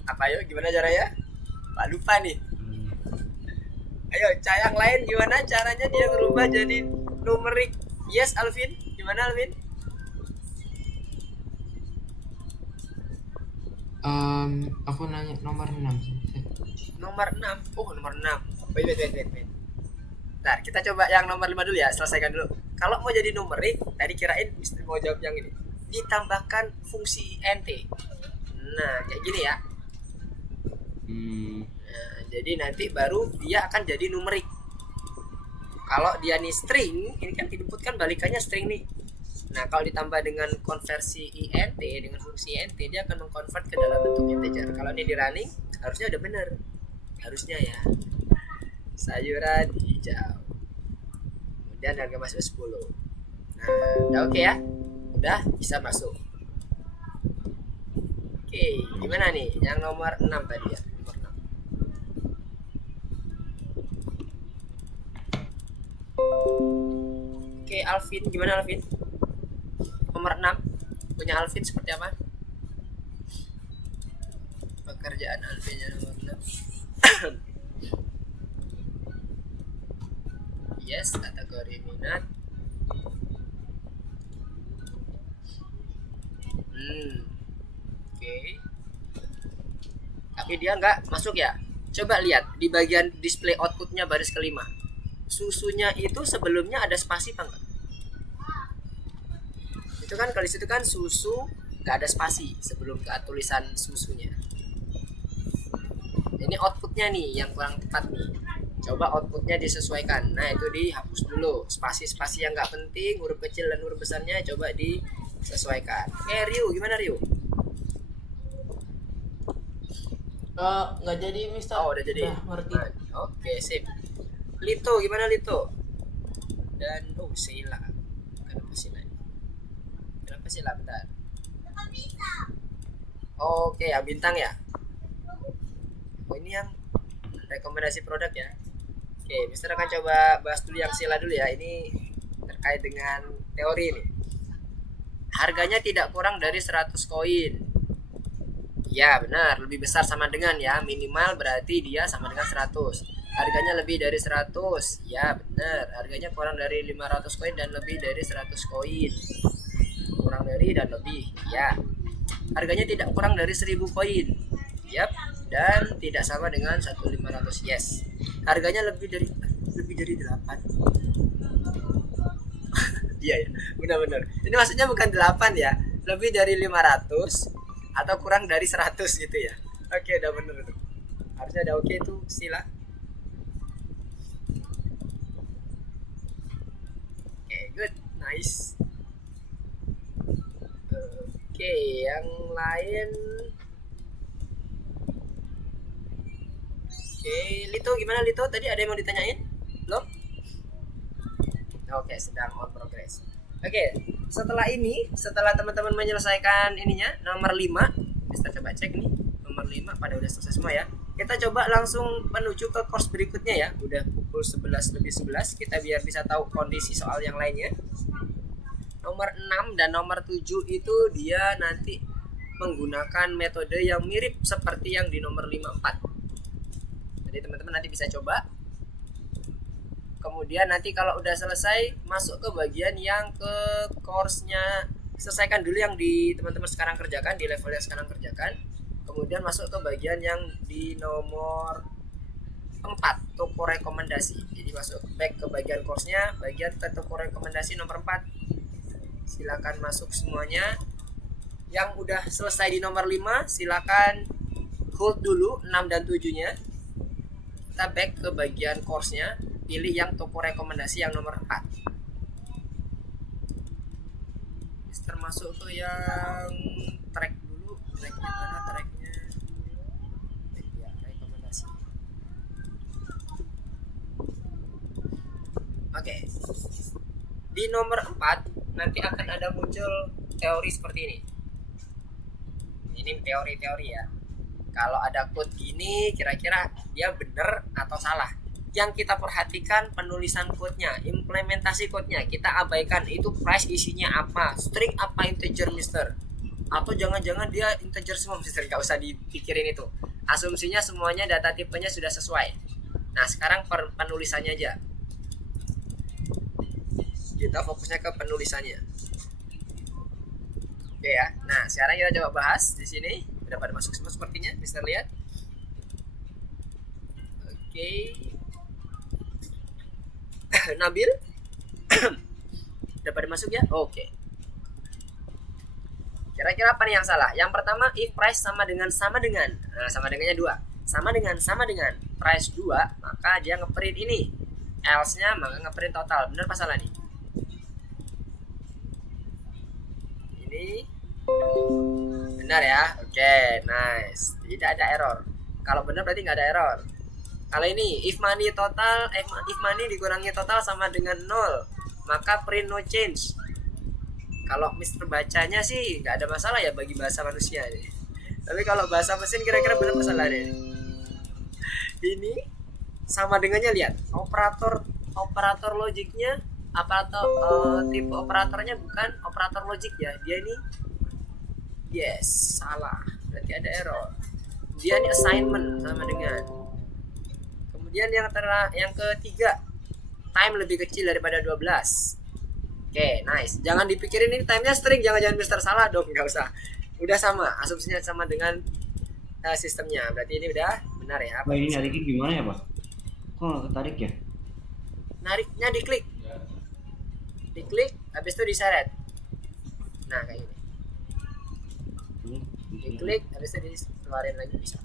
Apa yuk, gimana caranya? Pak lupa nih. Ayo, yang lain gimana caranya dia berubah jadi numerik? Yes, Alvin. Gimana Alvin? Aku nanya nomor 6. Nomor 6. Oh, nomor 6. Wait. Ntar, kita coba yang nomor 5 dulu ya, selesaikan dulu. Kalau mau jadi numerik, tadi kirain Mister mau jawab yang ini. Ditambahkan fungsi int. Nah, kayak gini ya. Nah, jadi nanti baru dia akan jadi numerik. Kalau dia nih string, ini kan input kan balikannya string nih. Nah, kalau ditambah dengan konversi int, dengan fungsi int, dia akan mengkonvert ke dalam bentuk integer. Kalau ini di running, harusnya udah bener. Harusnya ya. Sayuran hijau. Kemudian harga masuk 10. Nah, udah oke ya? Udah bisa masuk. Oke, gimana nih? Yang nomor 6 tadi ya. Nomor 6. Oke, Alvin, gimana Alvin? Nomor 6 punya Alvin seperti apa? Pekerjaan Alvinnya nomor 6. Yes, kategori minat. Oke. Tapi dia nggak masuk ya. Coba lihat di bagian display outputnya baris kelima. Susunya itu sebelumnya ada spasi apa enggak? Itu kan kalau disitu kan susu nggak ada spasi sebelum ke tulisan susunya. Ini outputnya nih yang kurang tepat nih. Coba outputnya disesuaikan. Nah, itu dihapus dulu. Spasi-spasi yang nggak penting, huruf kecil dan huruf besarnya coba disesuaikan. Oke, Ryu, gimana Ryu? Nggak jadi Mister. Oh, udah jadi. Ngerti. Oke, sip. Lito, gimana Lito? Dan Sila. Kenapa Sila ini? Kenapa Sila? Bentar. Oke, ya bintang ya. Oh, ini yang rekomendasi produk ya. Oke, Mister akan coba bahas dulu yang Sila dulu ya. Ini terkait dengan teori nih. Harganya tidak kurang dari 100 koin. Ya benar, lebih besar sama dengan ya. Minimal berarti dia sama dengan 100. Harganya lebih dari 100. Ya benar, harganya kurang dari 500 koin dan lebih dari 100 koin. Kurang dari dan lebih, ya. Harganya tidak kurang dari 1000 koin. Yap, dan tidak sama dengan 1500. Yes. Harganya lebih dari 8. Iya ya, benar-benar. Ini maksudnya bukan 8 ya, lebih dari 500 atau kurang dari 100 gitu ya. Oke, udah bener tuh. Harusnya udah oke tuh, Sila. Oke, good, nice. Oke, yang lain. Oke, Lito gimana Lito? Tadi ada yang mau ditanyain? Belum? Oke, sedang on progress. Oke, setelah teman-teman menyelesaikan ininya nomor 5, Mister coba cek nih, nomor 5 pada udah selesai semua ya. Kita coba langsung menuju ke course berikutnya ya. Udah pukul 11:11, kita biar bisa tahu kondisi soal yang lainnya. Nomor 6 dan nomor 7 itu dia nanti menggunakan metode yang mirip seperti yang di nomor 54. Jadi teman-teman nanti bisa coba. Kemudian nanti kalau udah selesai masuk ke bagian yang ke course-nya, selesaikan dulu yang di teman-teman sekarang kerjakan, di level yang sekarang kerjakan. Kemudian masuk ke bagian yang di nomor 4, toko rekomendasi. Jadi masuk back ke bagian course-nya, bagian ke toko rekomendasi nomor 4. Silakan masuk semuanya. Yang udah selesai di nomor 5 silakan hold dulu 6 dan 7-nya. Kita back ke bagian course-nya, pilih yang toko rekomendasi yang nomor 4. Mister masuk ke yang track dulu. Tracknya mana tracknya? Track ya, rekomendasi. Oke. Di nomor 4 nanti akan ada muncul teori seperti ini. Ini teori-teori ya. Kalau ada code gini, kira-kira dia benar atau salah. Yang kita perhatikan penulisan code-nya, implementasi code-nya. Kita abaikan itu price isinya apa, string apa, integer mister. Atau jangan-jangan dia integer semua mister, nggak usah dipikirin itu. Asumsinya semuanya data tipenya sudah sesuai. Nah sekarang penulisannya aja. Kita fokusnya ke penulisannya. Oke ya. Nah sekarang kita coba bahas di sini. Udah pada masuk semua sepertinya, mister lihat. Oke. Nabil udah pada masuk ya? Oke. Kira-kira apa nih yang salah? Yang pertama, if price sama dengan. Nah, sama dengannya 2. Sama dengan price 2, maka dia ngeprint ini. Else-nya maka ngeprint total. Benar apa salah nih? Ini benar ya? Oke, nice. Tidak ada error. Kalau benar berarti nggak ada error. Kalau ini if money dikurangi total sama dengan 0, maka print no change. Kalau Mister bacanya sih nggak ada masalah ya bagi bahasa manusia nih. Tapi kalau bahasa mesin kira-kira benar masalah deh. Ini sama dengannya, lihat. Operator logiknya tipe operatornya bukan operator logik ya. Dia ini yes, salah. Berarti ada error. Dia ini assignment sama dengan. Kemudian yang ketiga, time lebih kecil daripada 12. Oke, nice. Jangan dipikirin ini time-nya string, jangan Mister salah dong, nggak usah. Udah sama, asumsinya sama dengan sistemnya. Berarti ini udah benar ya. Pak, ini nariknya gimana ya, Pak? Kok nggak ketarik ya? Nariknya diklik. Diklik, habis itu diseret. Nah, kayak gini. Diklik, habis itu dikeluarin lagi bisa.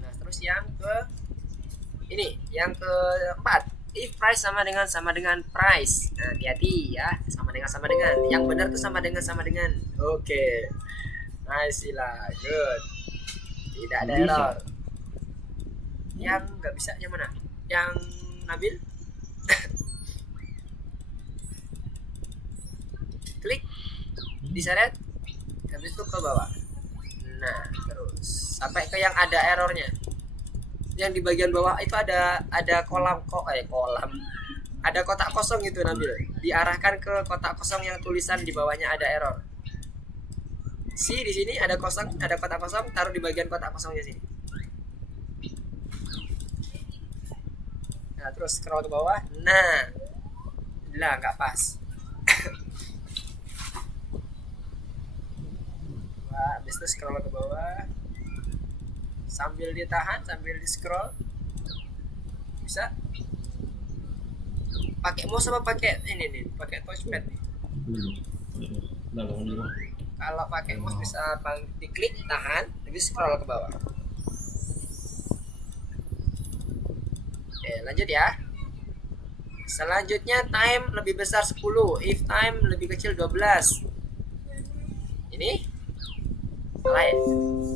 Nah, terus yang keempat, if price sama dengan price. Nah, hati-hati ya, sama dengan. Yang benar tuh sama dengan. Oke. Nice lah, good. Tidak ada error. Yang nggak bisa yang mana? Yang Nabil? Klik, diseret, habis itu ke bawah. Nah, terus sampai ke yang ada errornya. Yang di bagian bawah itu ada kolam. Ada kotak kosong itu Nabil. Diarahkan ke kotak kosong yang tulisan di bawahnya ada error. Di sini ada kotak kosong, taruh di bagian kotak kosongnya sini. Nah, terus scroll ke bawah. Nah, lah nggak pas. Wah, habis itu scroll ke bawah. Sambil ditahan, sambil di scroll. Bisa. Pakai mouse apa pakai ini nih? Pakai touchpad nih. Kalau pakai mouse bisa diklik, tahan, habis scroll ke bawah. Oke, lanjut ya. Selanjutnya time lebih besar 10, if time lebih kecil 12. Ini salah ya?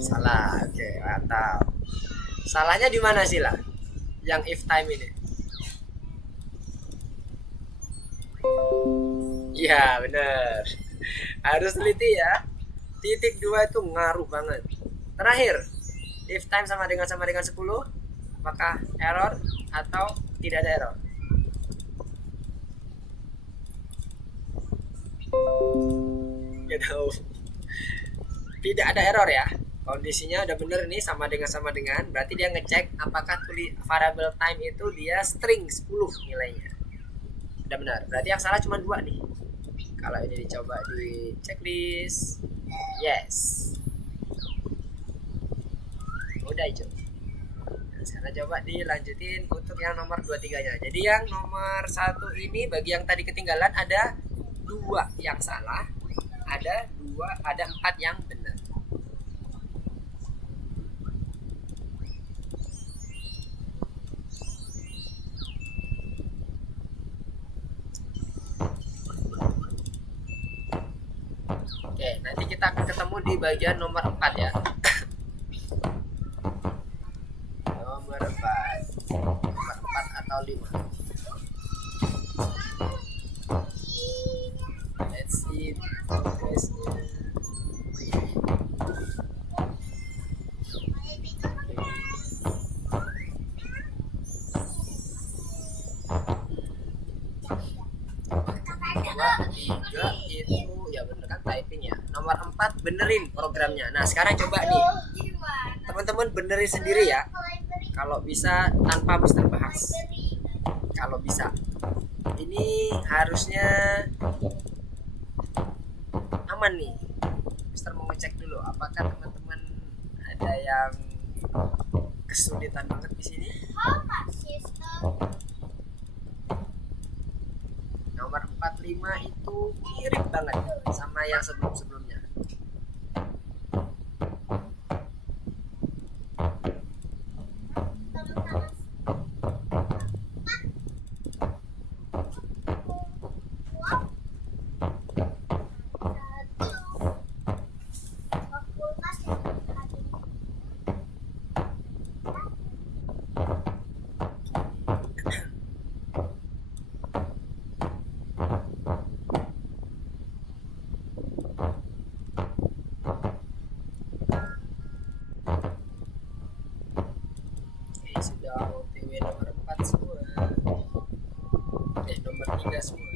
Salah. Oke, mantap. Salahnya di mana sih lah? Yang if time ini? Iya, bener. Harus teliti ya. Titik 2 itu ngaruh banget. Terakhir, if time sama dengan 10, apakah error atau tidak ada error? Gak tahu. Tidak ada error ya. Kondisinya udah bener nih, sama dengan, berarti dia ngecek apakah variable time itu dia string 10 nilainya. Udah benar. Berarti yang salah cuma 2 nih. Kalau ini dicoba di checklist, yes. Udah hijau. Nah, sekarang coba dilanjutin untuk yang nomor 2-3-nya. Jadi yang nomor 1 ini bagi yang tadi ketinggalan ada 2 yang salah, ada 4 yang benar. Oke, nanti kita akan ketemu di bagian nomor 4 ya. Nomor 4 atau 5. Let's see progressnya. Nomor 3 itu ya bener kan typing ya. Nomor 4 benerin programnya. Nah sekarang coba nih teman-teman benerin sendiri ya. Kalau bisa tanpa Mister bahas. Kalau bisa. Ini harusnya aman nih. Mister mau ngecek dulu apakah teman-teman ada yang kesulitan banget di sini. Nomor 45 itu mirip banget sama yang sebelum-sebelumnya. Sudah OTW nomor 4 semua. Nomor 3 semua.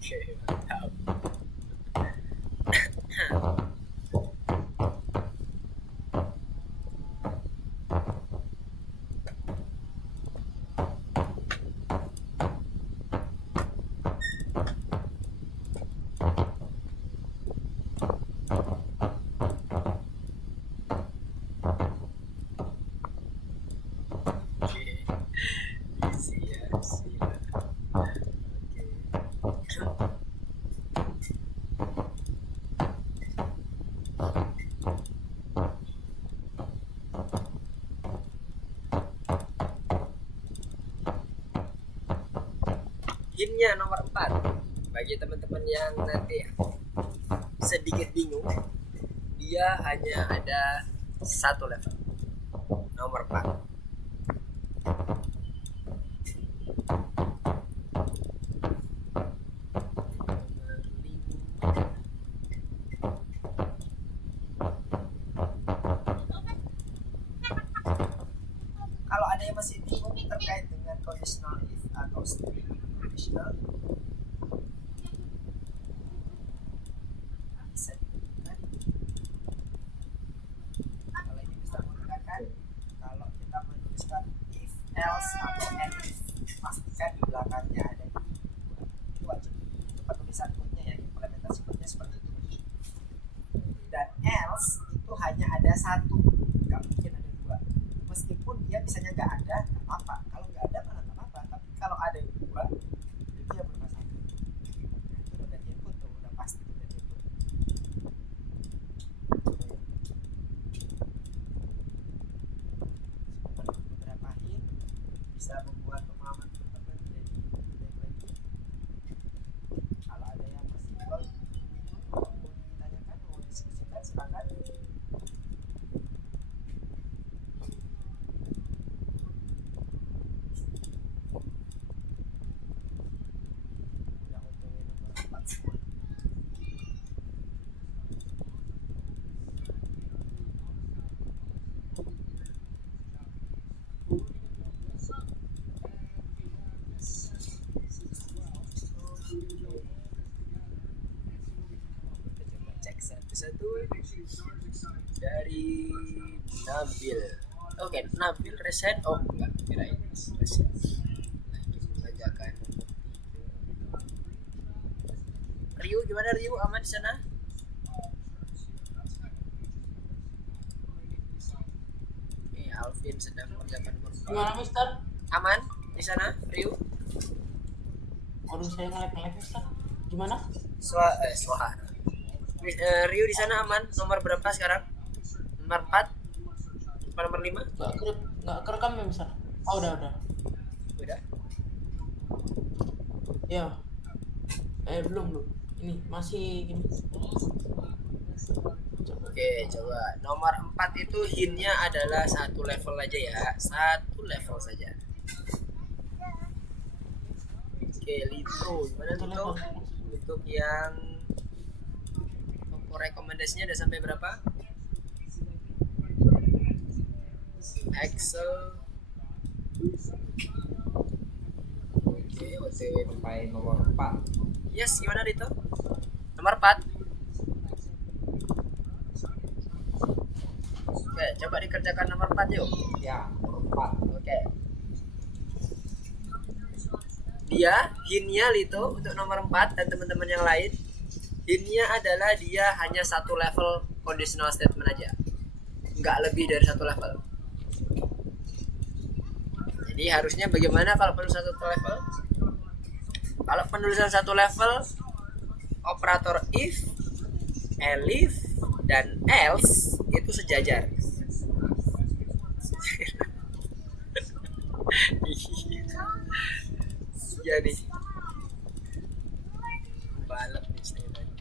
Oke, mantap. Easy ya, sila. Oke. Hintnya nomor 4 bagi teman-teman yang nanti sedikit bingung, dia hanya ada 1 level. Nomor 4. Kalau ada yang masih bingung terkait dengan conditional if atau strict conditional, bisa digunakan. Kalau ini bisa menggunakan, kalau kita menuliskan if, else atau and if, pastikan di belakangnya ada satu, nggak mungkin ada dua. Meskipun dia misalnya nggak ada, nggak apa-apa. Kalau nggak ada malah nggak apa-apa. Tapi kalau ada dua, itu dia berupa satu. Itu udah bad input tuh, udah pasti itu bad input. Beberapa hint bisa membuat pemahaman teman-teman jadi baik lagi. Kalau ada yang masih bingung, mau ditanyakan, mau diskusikan, silakan. Udah OTW nomor 4 semua. Kita coba cek satu-satu dari Nabil. Oke, Nabil reset. Oh enggak, kirain reset. Lagi mengajarkan nomor 3. Rio gimana Rio, aman di sana? Alvin sedang mengerjakan nomor 4. Gimana Mister? Aman di sana Rio? Waduh saya ngelek Mister. Gimana? Suara. Rio di sana aman. Nomor berapa sekarang? Nomor 4? Apa nomor 5? Nggak kerekam ya Mister? Oh udah. Udah. Ya. Belum. Ini masih gini. Oke, coba. Nomor 4 itu hintnya adalah satu level aja ya. Satu level saja. Oke, Litro. Gimana Litro? Untuk yang toko rekomendasinya udah sampai berapa? Excel. Oke, OTW Sampai nomor 4. Yes, gimana Dito? Nomor 4. Oke, coba dikerjakan nomor 4 yuk. Ya, nomor 4. Oke. Dia, hintnya Lito untuk nomor 4 dan teman-teman yang lain. Hintnya adalah dia hanya satu level conditional statement aja. Nggak lebih dari satu level. Jadi harusnya bagaimana kalau penulisan satu level? Kalau penulisan satu level, operator if, elif, dan else itu sejajar. Iya nih. Balap nih saya tadi.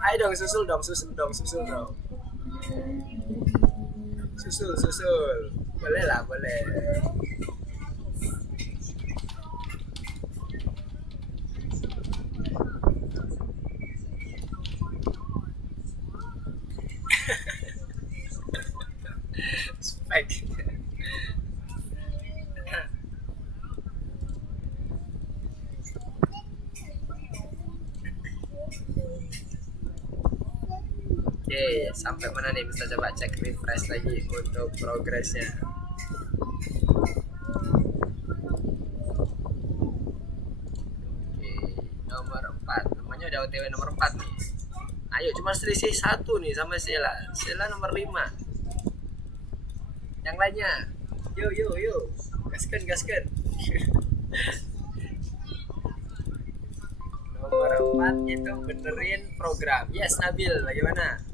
Ayo dong, susul dong. Susul. Boleh lah, boleh. Spike. Oke, sampai mana nih? Bisa coba cek refresh lagi untuk progresnya. Oke, nomor 4. Namanya udah OTW nomor 4 nih. Ayo, cuma selisih 1 nih sama Sheila. Sheila nomor 5. Yang lainnya. Yo. Gaskan. Nomor 4 itu benerin program. Yes, Nabil, bagaimana?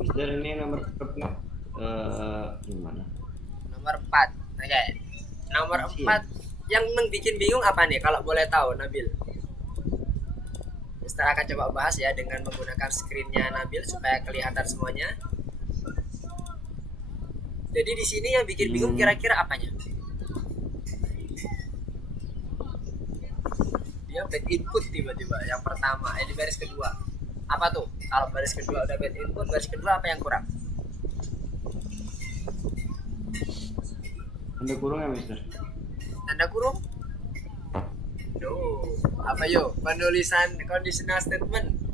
Mister ini nomor berapa? Gimana? Nomor 4. Oke. Nomor 4 yang bikin bingung apa nih kalau boleh tahu, Nabil? Mister akan coba bahas ya dengan menggunakan screen-nya Nabil supaya kelihatan semuanya. Jadi di sini yang bikin bingung kira-kira apanya? Dia bad input tiba-tiba yang pertama, di baris kedua. Apa tuh? Kalau baris kedua udah bad input, baris kedua apa yang kurang? Tanda kurung ya, Mister? Tanda kurung? Duh, apa yo? Penulisan conditional statement.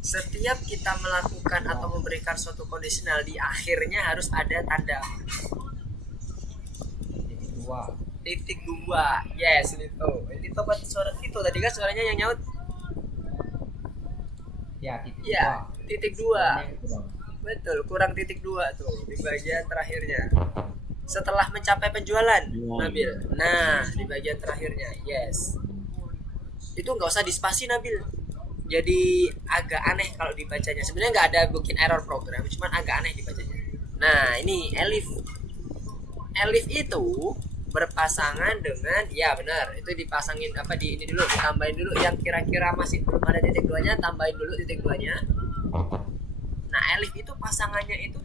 Setiap kita melakukan atau memberikan suatu conditional, di akhirnya harus ada tanda. Dua. titik 2. Yes, Lito. Lito buat suara Lito tadi kan suaranya yang nyaut. Ya, titik Iya, titik 2. Suaranya kurang. Betul, kurang titik 2 tuh di bagian terakhirnya. Setelah mencapai penjualan, Nabil. Nah, di bagian terakhirnya. Yes. Itu nggak usah dispasi, Nabil. Jadi agak aneh kalau dibacanya. Sebenarnya nggak ada mungkin error program, cuman agak aneh dibacanya. Nah, ini elif. Elif itu berpasangan dengan, ya benar, itu dipasangin apa di ini dulu, ditambahin dulu yang kira-kira masih belum ada titik 2-nya, tambahin dulu titik 2-nya. Nah, elif itu pasangannya itu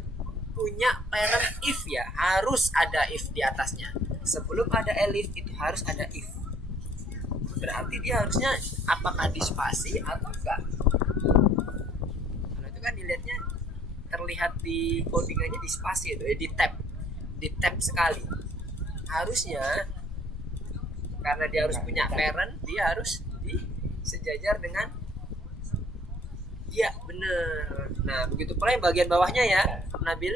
punya parent if ya, harus ada if di atasnya. Sebelum ada elif itu harus ada if. Berarti dia harusnya apakah dispasi atau enggak. Nah, itu kan dilihatnya terlihat di codingannya dispasi itu, di tab sekali. Harusnya karena dia harus punya parent, dia harus disejajar dengan, iya bener. Nah begitu pula yang bagian bawahnya ya, Nabil.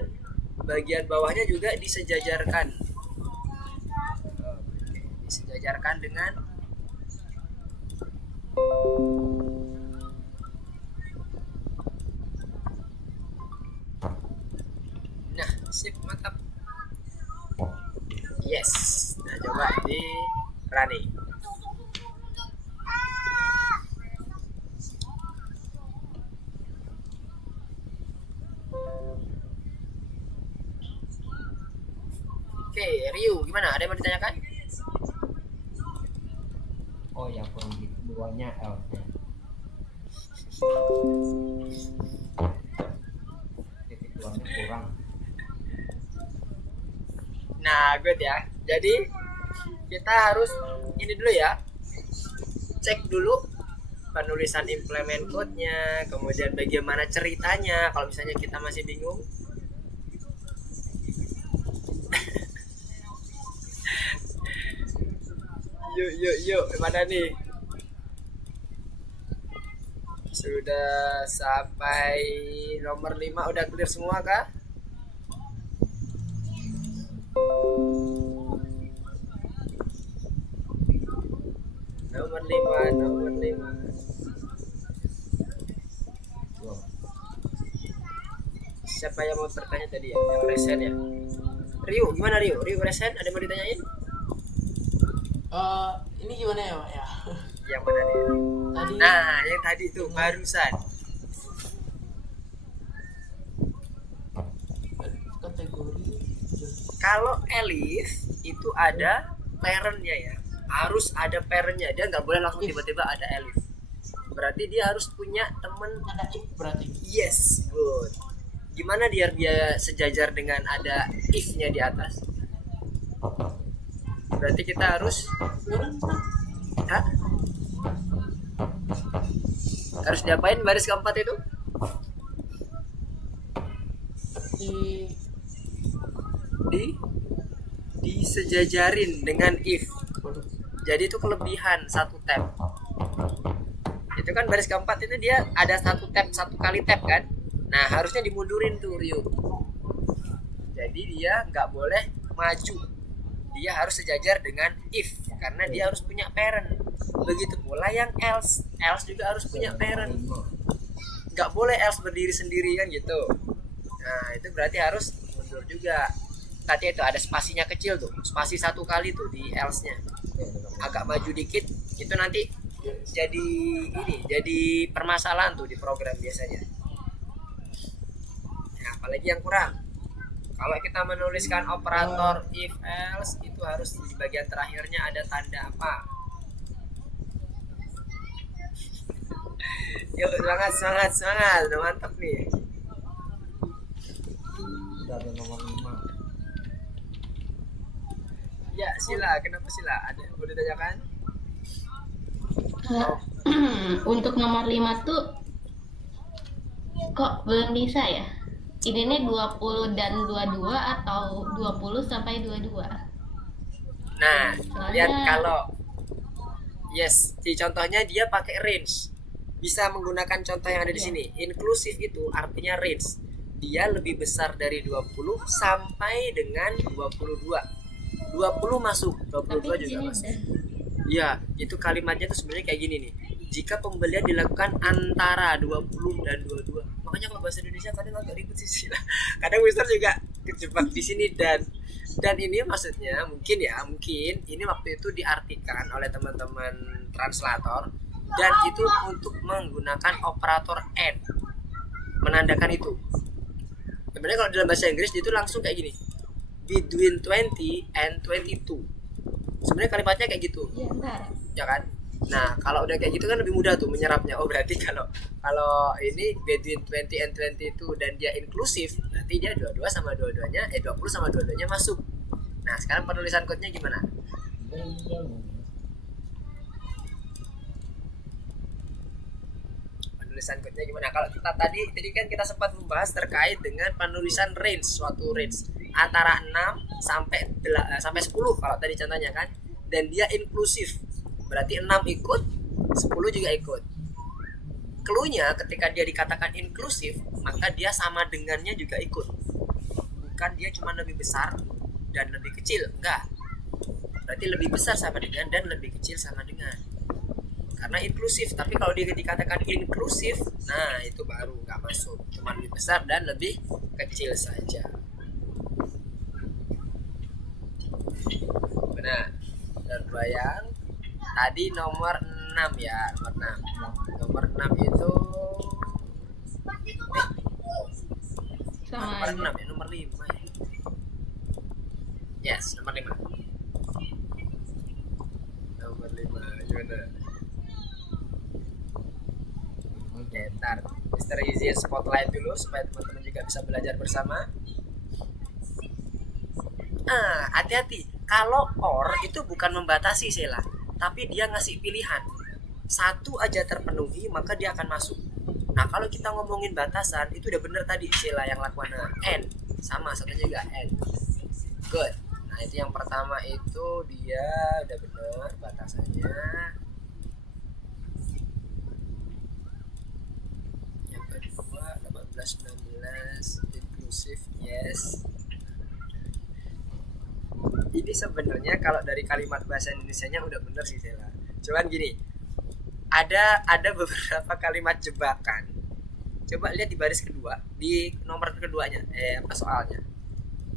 Bagian bawahnya juga disejajarkan. Oke, disejajarkan dengan nah, sip, mantap. Yes. Nah, coba di running. Oke, Ryu, gimana? Ada yang mau ditanyakan? Oh ya, kurang gitu. Duanya L-nya. Titik 2-nya kurang. Nah, good ya. Jadi kita harus ini dulu ya. Cek dulu penulisan implement code-nya, kemudian bagaimana ceritanya kalau misalnya kita masih bingung. Yuk, mana nih? Sudah sampai nomor 5, udah clear semua kah? Nomor 5. Siapa yang mau bertanya tadi ya? Yang resen ya? Rio, gimana Rio? Rio resen, ada yang mau ditanyain? Ini gimana ya, Pak ya? Yang mana nih? Tadi Nah, yang tadi itu barusan. kategori Kalau elif itu ada parentnya ya, harus ada parentnya. Dia nggak boleh langsung tiba-tiba ada elif. Berarti dia harus punya temen. ada if berarti. Yes, good. Gimana dia sejajar dengan ada if-nya di atas? Berarti kita harus Hah? Harus diapain baris keempat itu? Di Disejajarin dengan if. Jadi itu kelebihan satu tab. Itu kan baris keempat itu dia ada satu tab, satu kali tab kan. Nah harusnya dimundurin tuh Rio. Jadi dia nggak boleh maju. Dia harus sejajar dengan if karena dia harus punya parent. Begitu pula yang else juga harus punya parent. Nggak boleh else berdiri sendiri kan gitu. Nah itu berarti harus mundur juga. Tadi itu ada spasinya kecil tuh, spasi satu kali tuh di else-nya. Agak maju dikit, itu nanti jadi permasalahan tuh di program biasanya. Nah, apalagi yang kurang. Kalau kita menuliskan operator if else itu harus di bagian terakhirnya ada tanda apa? Yuk semangat, udah mantap nih. Sudah ada nomor 5. Ya sila, kenapa sila? Ada yang boleh ditanyakan? Untuk nomor 5 tuh kok belum bisa ya? Ini 20 dan 22 atau 20 sampai 22? Nah, Soalnya- lihat kalau yes, di contohnya dia pakai range. Bisa menggunakan contoh yang ada di sini. Inklusif itu artinya range. Dia lebih besar dari 20 sampai dengan 22. 20 masuk, 22 Tapi juga ini masuk. dan Iya, itu kalimatnya tuh sebenarnya kayak gini nih. Jika pembelian dilakukan antara 20 dan 22. Makanya kalau bahasa Indonesia kadang agak ribet sih sila. Kadang Mister juga kejebak di sini dan ini maksudnya mungkin ini waktu itu diartikan oleh teman-teman translator dan itu untuk menggunakan operator and menandakan itu. Sebenarnya kalau dalam bahasa Inggris itu langsung kayak gini. Between 20 and 22. Sebenarnya kalimatnya kayak gitu, di antara. ya kan? Nah, kalau udah kayak gitu kan lebih mudah tuh menyerapnya. Oh, berarti kalau kalau ini between 20 and 22 dan dia inklusif, berarti dia dua-dua sama dua-duanya 20 sama dua-duanya masuk. Nah, sekarang penulisan code-nya gimana? Penulisan code-nya gimana? Kalau kita tadi kan kita sempat membahas terkait dengan penulisan range, suatu range antara 6 sampai 10 kalau tadi contohnya kan. Dan dia inklusif. Berarti 6 ikut, 10 juga ikut. Clue-nya ketika dia dikatakan inklusif, maka dia sama dengannya juga ikut. Bukan dia cuma lebih besar dan lebih kecil, enggak. Berarti lebih besar sama dengan dan lebih kecil sama dengan. Karena inklusif, tapi kalau dia dikatakan inklusif, nah itu baru nggak masuk, cuma lebih besar dan lebih kecil saja. Benar. Dan bayang tadi nomor 6 ya, nomor 6. Nomor 6 itu Sama nomor aja. 6 ya, nomor 5 ya. Yes, nomor 5. Nomor 5 gimana? Oke, ntar Mister izin spotlight dulu supaya teman-teman juga bisa belajar bersama. Hati-hati. Kalau or itu bukan membatasi Sheila, tapi dia ngasih pilihan. Satu aja terpenuhi maka dia akan masuk. Nah, kalau kita ngomongin batasan itu udah bener tadi Sheila yang lakukan n sama satunya juga n. Good. Nah, itu yang pertama itu dia udah bener batasannya. Yang kedua 18 19 inklusif yes. Ini sebenarnya kalau dari kalimat bahasa Indonesianya udah bener sih Sheila. Cuman gini, ada beberapa kalimat jebakan. Coba lihat di baris kedua, di nomor keduanya, soalnya.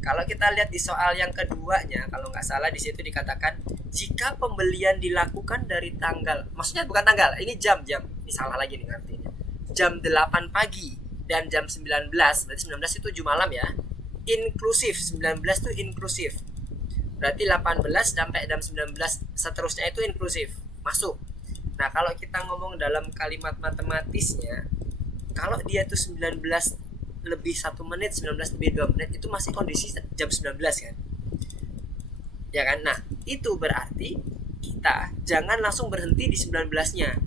Kalau kita lihat di soal yang keduanya, kalau nggak salah di situ dikatakan jika pembelian dilakukan dari tanggal, maksudnya bukan tanggal, ini jam. Ini salah lagi nih artinya. Jam 8 pagi dan jam 19, berarti 19 itu 7 malam ya. Inklusif, 19 itu inklusif. Berarti 18 sampai jam 19 seterusnya itu inklusif, masuk. Nah, kalau kita ngomong dalam kalimat matematisnya, kalau dia itu 19 lebih 1 menit, 19 lebih 2 menit itu masih kondisi jam 19 kan? Ya kan? Nah, itu berarti kita jangan langsung berhenti di 19-nya.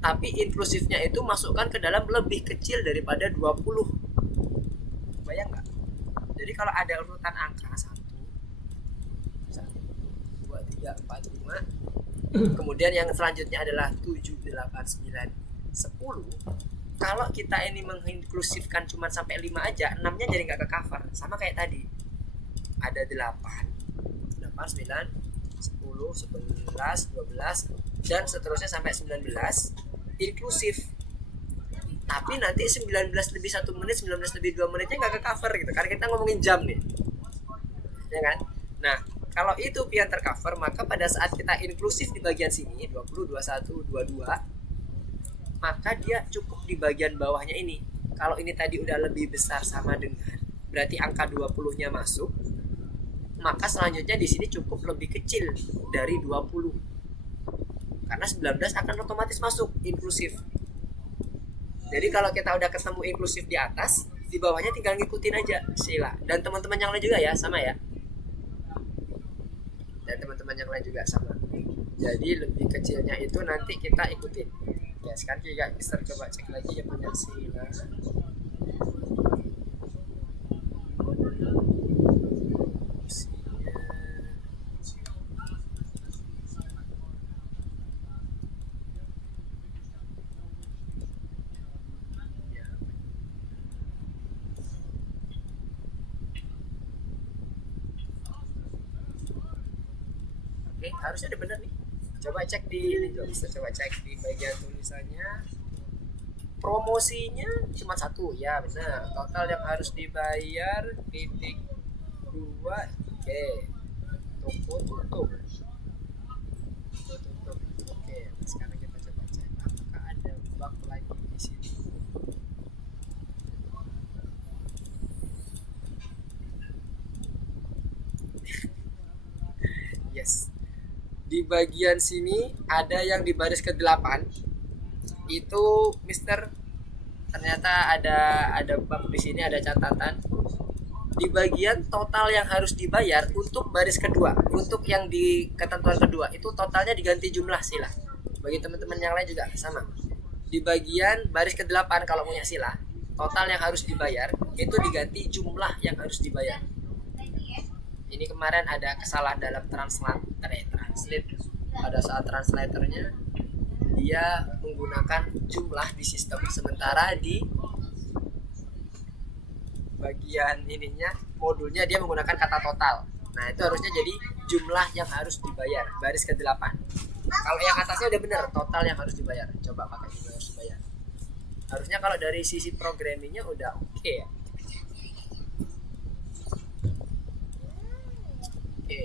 Tapi inklusifnya itu masukkan ke dalam lebih kecil daripada 20. Bayang nggak? Jadi kalau ada urutan angka 2, 3, 4, 5 kemudian yang selanjutnya adalah 7, 8, 9, 10. Kalau kita ini menginklusifkan cuma sampai 5 aja, 6 nya jadi nggak ke cover. Sama kayak tadi ada 8, 9, 10, 11, 12 dan seterusnya sampai 19 inklusif. Tapi nanti 19 lebih 1 menit, 19 lebih 2 menitnya nggak ke cover gitu. Karena kita ngomongin jam nih, ya kan? Nah, kalau itu yang tercover, maka pada saat kita inklusif di bagian sini 20, 21, 22, maka dia cukup di bagian bawahnya ini. Kalau ini tadi udah lebih besar sama dengan, berarti angka 20-nya masuk, maka selanjutnya di sini cukup lebih kecil dari 20. Karena 19 akan otomatis masuk inklusif. Jadi kalau kita udah ketemu inklusif di atas, di bawahnya tinggal ngikutin aja Sheila. Dan teman-teman yang lain juga ya, sama ya. Dan teman-teman yang lain juga sama. Jadi lebih kecilnya itu nanti kita ikutin. Ya, sekarang juga Mister coba cek lagi yang punya Sheila. harusnya udah bener nih. Coba cek di ini juga bisa, coba cek di bagian tulisannya. Promosinya cuma satu, ya benar. Total yang harus dibayar titik 2. Oke. Toko tutup. Tutup. Oke, nah sekarang kita coba cek apakah ada bug lagi di sini. Yes. Di bagian sini ada yang di baris ke-8. Itu Mister, ternyata ada bug di sini, ada catatan. Di bagian total yang harus dibayar untuk baris kedua, untuk yang di ketentuan kedua itu totalnya diganti jumlah sila. Bagi teman-teman yang lain juga sama. Di bagian baris ke-8 kalau punya sila, total yang harus dibayar itu diganti jumlah yang harus dibayar. Ini kemarin ada kesalahan dalam translate. Pada saat translatornya dia menggunakan jumlah di sistem, sementara di bagian ininya modulnya dia menggunakan kata total. Nah itu harusnya jadi jumlah yang harus dibayar, baris ke-8. Kalau yang atasnya udah benar, total yang harus dibayar. Coba pakai jumlah yang harus dibayar. Harusnya kalau dari sisi programmingnya udah oke ya. Oke.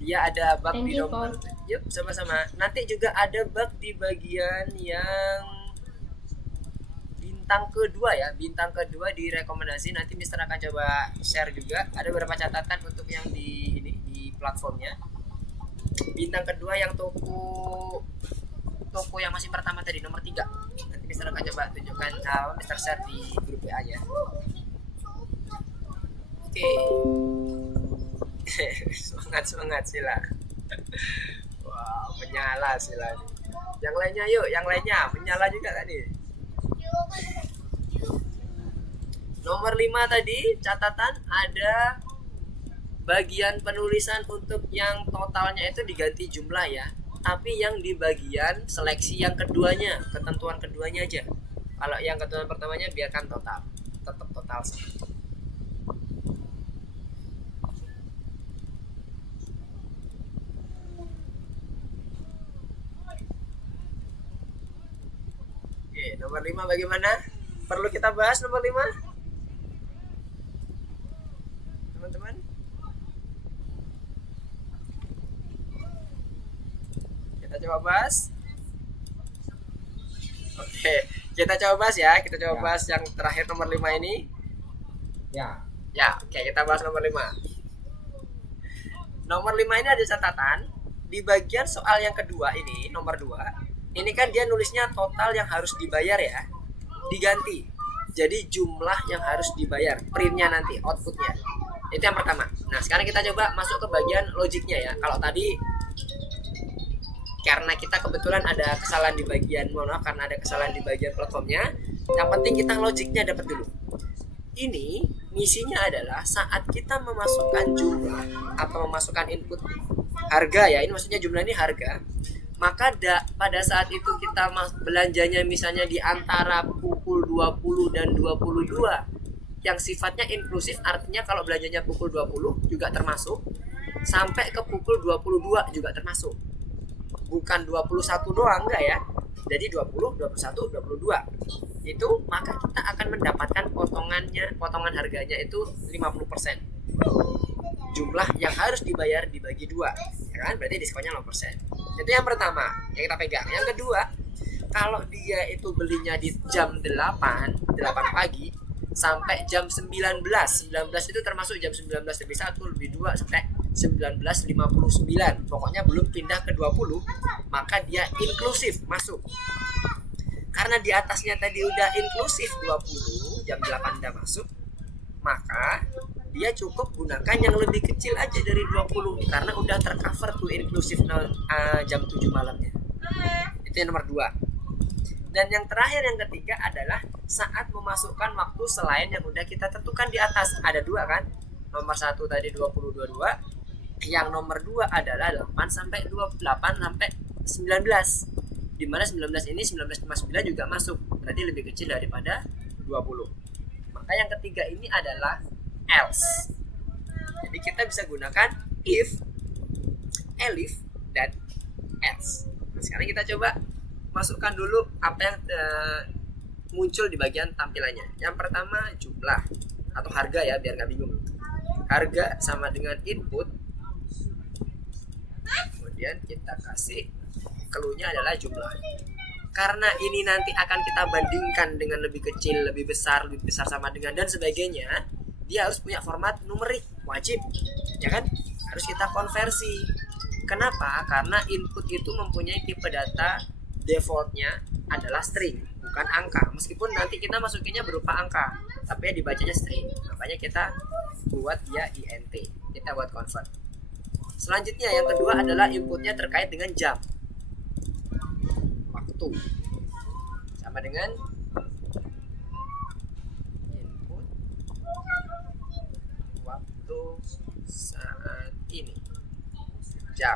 Dia ada bug Thank di you, nomor. Paul. Yup, sama-sama. Nanti juga ada bug di bagian yang bintang kedua ya. Bintang kedua di rekomendasi. Nanti Mister akan coba share juga. Ada beberapa catatan untuk yang di ini di platformnya. Bintang kedua yang toko yang masih pertama tadi, nomor 3. Nanti Mister akan coba tunjukkan, Mister share di grup WA ya. Oke. semangat sila. Wow, menyala sila. Yang lainnya yuk, yang lainnya menyala juga tadi. Nomor 5 tadi catatan ada bagian penulisan untuk yang totalnya itu diganti jumlah ya. Tapi yang di bagian seleksi yang keduanya, ketentuan keduanya aja. Kalau yang ketentuan pertamanya biarkan total, tetap total. Oke, nomor 5 bagaimana? Perlu kita bahas nomor 5? Teman-teman? Kita coba bahas. Oke, kita coba bahas ya. Kita coba Ya. bahas yang terakhir nomor 5 ini. Ya. Ya, oke, kita bahas nomor 5. Nomor 5 ini ada catatan. Di bagian soal yang kedua ini, nomor 2. Ini kan dia nulisnya total yang harus dibayar ya. Diganti. Jadi jumlah yang harus dibayar. Printnya nanti, outputnya. Itu yang pertama. Nah, sekarang kita coba masuk ke bagian logiknya ya. Kalau tadi karena kita kebetulan ada kesalahan di bagian, karena ada kesalahan di bagian platformnya, yang penting kita logiknya dapat dulu. Ini misinya adalah saat kita memasukkan jumlah atau memasukkan input harga ya, ini maksudnya jumlah ini harga, maka pada saat itu kita belanjanya misalnya di antara pukul 20 dan 22 yang sifatnya inklusif, artinya kalau belanjanya pukul 20 juga termasuk, sampai ke pukul 22 juga termasuk, bukan 21 doang, enggak ya. Jadi 20, 21, 22 itu maka kita akan mendapatkan potongan harganya itu 50%. Jumlah yang harus dibayar dibagi 2 ya kan, berarti diskonnya 0%. Itu yang pertama yang kita pegang. Yang kedua, kalau dia itu belinya di jam 8 pagi sampai jam 19 itu termasuk jam 19 lebih 1 lebih 2 sampai 19.59, pokoknya belum pindah ke 20, maka dia inklusif masuk. Karena di atasnya tadi udah inklusif 20, jam 8 udah masuk, maka dia cukup gunakan yang lebih kecil aja dari 20 karena udah tercover tuh inklusif jam 7 malamnya. Itu yang nomor 2. Dan yang terakhir, yang ketiga adalah saat memasukkan waktu selain yang udah kita tentukan di atas. Ada 2 kan? Nomor 1 tadi 20-22. Yang nomor 2 adalah 8 sampai 19. Di mana 19 ini 19,9 juga masuk. Berarti lebih kecil daripada 20. Maka yang ketiga ini adalah else. Jadi kita bisa gunakan if elif, dan else. Nah, sekarang kita coba masukkan dulu apa yang muncul di bagian tampilannya. Yang pertama jumlah atau harga ya, biar nggak bingung. Harga sama dengan input, kemudian kita kasih clue-nya adalah jumlah. Karena ini nanti akan kita bandingkan dengan lebih kecil, lebih besar sama dengan dan sebagainya, dia harus punya format numerik, wajib, ya kan? Harus kita konversi. Kenapa? Karena input itu mempunyai tipe data defaultnya adalah string, bukan angka. Meskipun nanti kita masukinnya berupa angka, tapi ya dibacanya string. Makanya kita buat dia int, kita buat convert. Selanjutnya yang kedua adalah inputnya terkait dengan jam, waktu, sama dengan input waktu saat ini, jam.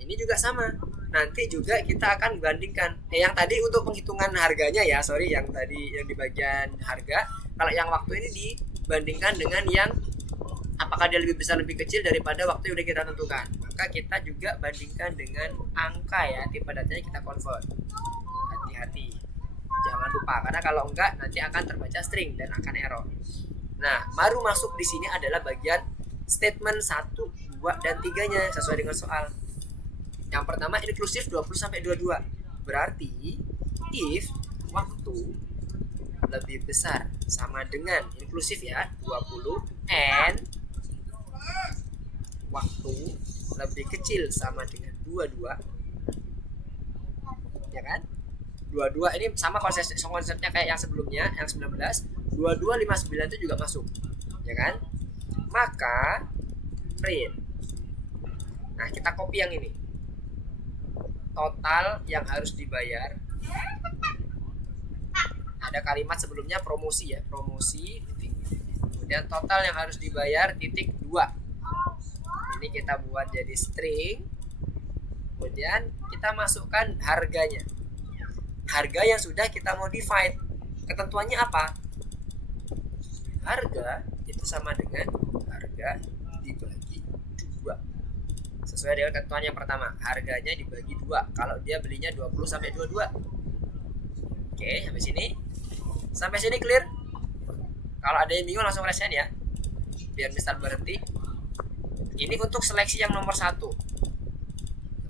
Ini juga sama. Nanti juga kita akan bandingkan. Yang tadi untuk penghitungan harganya ya, sorry, yang tadi yang di bagian harga. Kalau yang waktu ini dibandingkan dengan yang apakah dia lebih besar lebih kecil daripada waktu yang udah kita tentukan. Maka kita juga bandingkan dengan angka ya, tipe datanya kita convert. Hati-hati, jangan lupa, karena kalau enggak nanti akan terbaca string dan akan error. Nah, baru masuk di sini adalah bagian statement 1, 2, dan 3-nya sesuai dengan soal. Yang pertama inklusif 20 sampai 22. Berarti if waktu lebih besar sama dengan inklusif ya, 20, and waktu lebih kecil sama dengan 22. Ya kan? 22 ini sama konsepnya kayak yang sebelumnya, yang 19. 22, 59 itu juga masuk. Ya kan? Maka print. Nah, kita copy yang ini. Total yang harus dibayar. Ada kalimat sebelumnya promosi ya, promosi titik. Kemudian total yang harus dibayar titik 2. Ini kita buat jadi string. Kemudian kita masukkan harganya. Harga yang sudah kita modified. Ketentuannya apa? Harga itu sama dengan harga dibagi 2. Sesuai dengan ketentuan yang pertama, harganya dibagi 2 kalau dia belinya 20 sampai 22. Oke, sampai sini. Sampai sini clear? Kalau ada yang bingung langsung resen ya, biar Mister berhenti. Ini untuk seleksi yang nomor 1.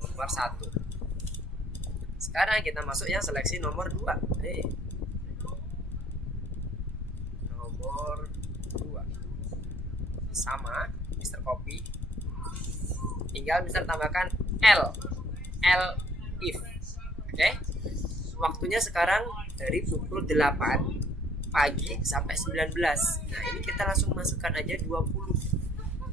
Nomor 1. Sekarang kita masuk yang seleksi nomor 2. Nomor 2. Sama, Mister copy. Tinggal Mister tambahkan L if. Oke. Waktunya sekarang dari pukul 8 pagi sampai 19. Nah, ini kita langsung masukkan aja 20.